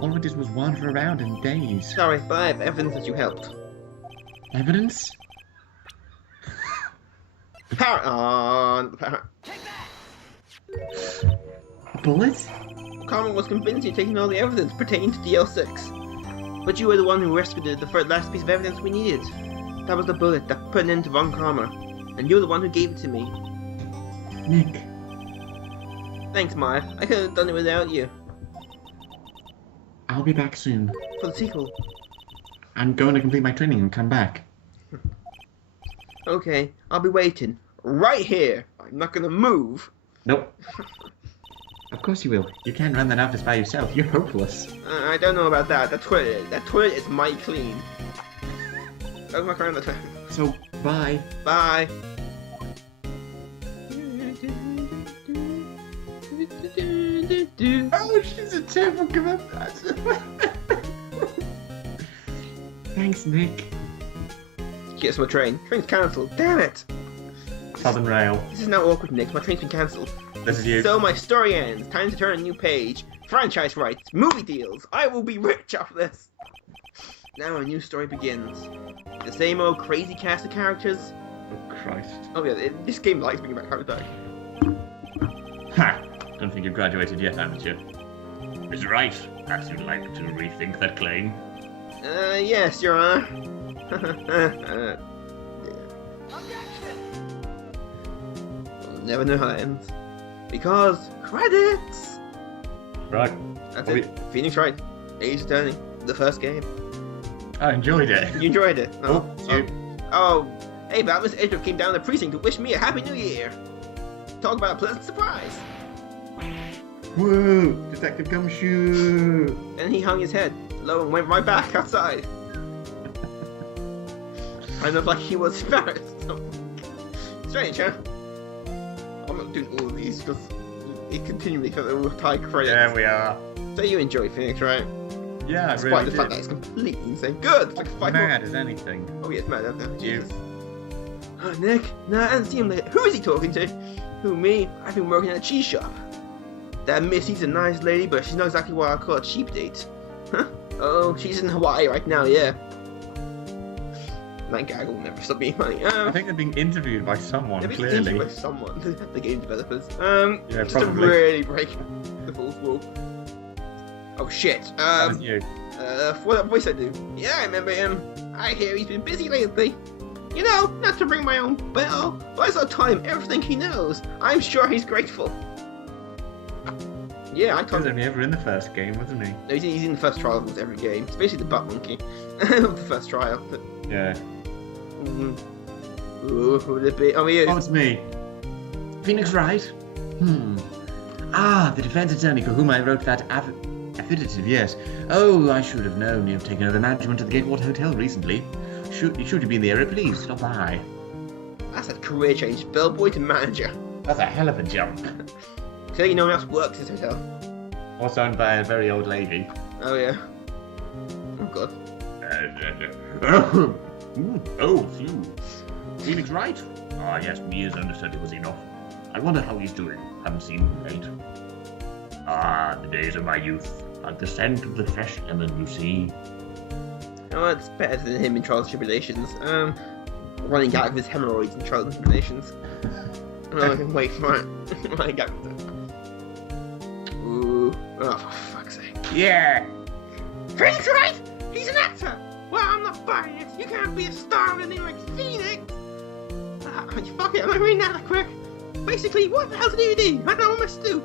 All I did was wander around and daze. Sorry, but I have evidence that you helped. Evidence? Power on. Power. A bullet? Karma was convinced you'd taken all the evidence pertaining to DL6. But you were the one who rescued the last piece of evidence we needed. That was the bullet that put an end to Von Karma. And you're the one who gave it to me. Nick. Thanks, Maya. I could have done it without you. I'll be back soon. For the sequel. I'm going to complete my training and come back. Okay, I'll be waiting. Right here. I'm not gonna move. Nope. Of course you will. You can't run that office by yourself. You're hopeless. I don't know about that. That toilet is mighty clean. Don't walk around the toilet. So, bye. Bye. Oh, she's a terrible command. Thanks, Nick. Get my train. Train's cancelled. Damn it. Southern Rail. This is now awkward, Nick. My train's been cancelled. This is you. So my story ends. Time to turn a new page. Franchise rights. Movie deals. I will be rich off this. Now a new story begins. The same old crazy cast of characters. Oh, Christ. Oh yeah, this game likes bringing back Heart Attack. Ha! Don't think you've graduated yet, haven't you? Mr. Wright, perhaps you'd like to rethink that claim. Yes, Your Honor. We'll never know how it ends. Because credits! Right. That's it. Phoenix Wright. Age Turning. The first game. I enjoyed it. You enjoyed it. Oh. Hey, but Mr. Edgeworth came down to the precinct to wish me a Happy New Year. Talk about a pleasant surprise. Whoa! Detective Gumshoe! And he hung his head low and went right back outside. I looked like he was embarrassed. Strange, huh? I'm not doing all of these because it continually got the high credits. Yeah, we are. So you enjoy Phoenix, right? Yeah, Despite really the fact that it's completely insane. Good! It's like a fight. Mad as anything. Oh, yeah, it's mad. You. Jesus. Oh, Nick? Nah, I haven't seen him lately. Who is he talking to? Who, me? I've been working at a cheese shop. That Missy's a nice lady, but she's not exactly what I call a cheap date. Huh? Oh, she's in Hawaii right now, yeah. That gag will never stop being funny. I think they're being interviewed by someone, Maybe clearly. interviewed by someone, the game developers. Yeah, just probably. to really break the fourth wall. Oh shit. That was you. What voice I do? Yeah, I remember him. I hear he's been busy lately. You know, not to ring my own bell, but I saw taught him everything he knows. I'm sure he's grateful. Yeah, I He told was him. only ever in the first game, wasn't he? No, he's in the first trial of almost every game. It's basically the butt monkey of the first trial. But, Yeah. Ooh, who would it be? Oh, yeah. Oh, it's me. Phoenix Wright? Ah, the defense attorney for whom I wrote that affidavit, yes. Oh, I should have known you've taken over management of the Gatewater Hotel recently. Should you be in the area, please? Stop by. That's a career change. Bellboy to manager. That's a hell of a jump. Clearly no one else works at this hotel. Also owned by a very old lady. Oh yeah. Oh god. Oh, phew. Felix Wright? Ah, yes, years understood it was enough. I wonder how he's doing. Haven't seen him late. Ah, the days of my youth. Like the scent of the fresh lemon, you see. Oh, it's better than him in Trials and Tribulations. Running out of his hemorrhoids in Trials and Tribulations. Oh, I can wait for it. Running out of it. Ooh. Oh, for fuck's sake. Yeah! Phoenix Wright! He's an actor! Well, I'm not buying it. You can't be a star of the name like Phoenix! Fuck it, I'm not reading that quick. Basically, what the hell's a DVD? I don't know what I'm supposed to do.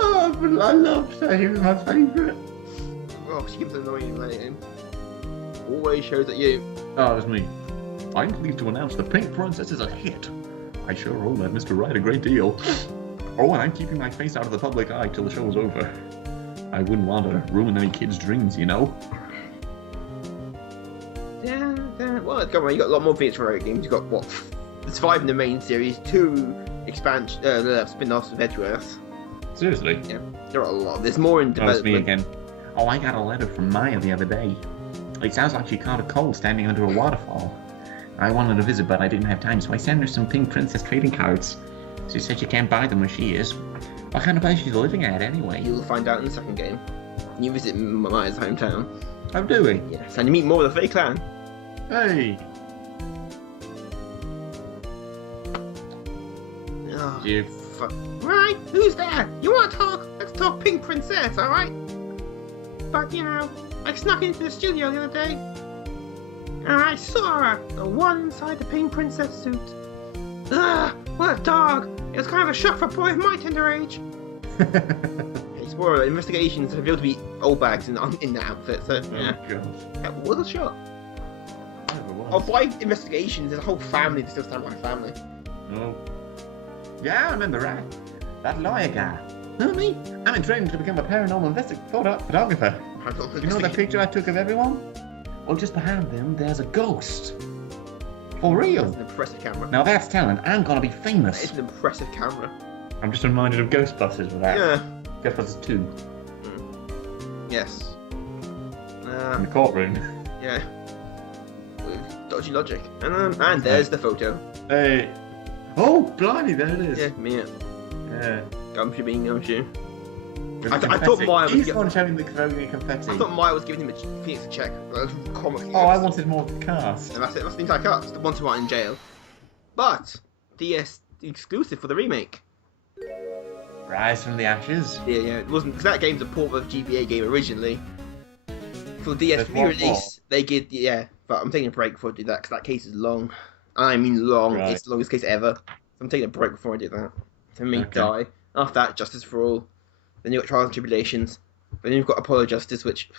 Oh, but I love that. He was my favourite. Oh, she keeps annoying me, him. Always shows at you. Oh, it was me. I'm pleased to announce the Pink Princess is a hit. I sure owe that Mr. Wright a great deal. Oh, and I'm keeping my face out of the public eye till the show is over. I wouldn't want to ruin any kid's dreams, you know? Yeah. Well, come on, you got a lot more Phoenix Wright games. You got what? There's 5 in the main series, 2 expansion, spin-offs of Edgeworth. Seriously? Yeah, there are a lot. There's more in That was development. me again. Oh, I got a letter from Maya the other day. It sounds like she caught a cold standing under a waterfall. I wanted to visit, but I didn't have time, so I sent her some Pink Princess trading cards. She said she can't buy them where she is. What kind of place she's living at, anyway? You'll find out in the second game. You visit Maya's hometown. How do we? Yes, and you meet more of the Fae Clan. Hey! Oh, You. fuck. Right, who's there? You want to talk? Let's talk Pink Princess, alright? But, you know, I snuck into the studio the other day, and I saw her, the one inside the Pink Princess suit. Ugh, what a dog! It was kind of a shock for a boy of my tender age. Spoiler, investigations revealed to be old bags in that outfit, so, yeah. Oh, gosh. That was a shock. Never was. Oh, by investigations, there's a whole family that still stand by family. Oh. Yeah, I remember that. That lawyer guy. Who, me? I'm in training to become a paranormal photographer. You know that picture I took of everyone? Well, just behind them, there's a ghost. For real. That's an impressive camera. Now that's talent. I'm gonna be famous. It's an impressive camera. I'm just reminded of Ghostbusters with that. Yeah. Ghostbusters 2. Yes. In the courtroom. Yeah. With dodgy logic. And there's the photo. Hey. Oh, blimey, there it is. Yeah, me. Yeah. Gumshoe being Gumshoe. With I the thought confetti. Maya was He's gi- the one showing the throwing confetti. I thought Maya was giving him a Phoenix a check. That was comically. Oh, I wanted more of the cast. And that's it. That's the entire cast. The ones who aren't in jail. But the exclusive for the remake. Rise from the ashes. Yeah. It wasn't because that game's a port of a GBA game originally. For the There's DS3 one release, they did But I'm taking a break before I do that because that case is long. I mean long. Right. It's the longest case ever. So I'm taking a break before I do that. To me, Okay. die. After that, Justice for All. Then you've got Trials and Tribulations. Then you've got Apollo Justice, which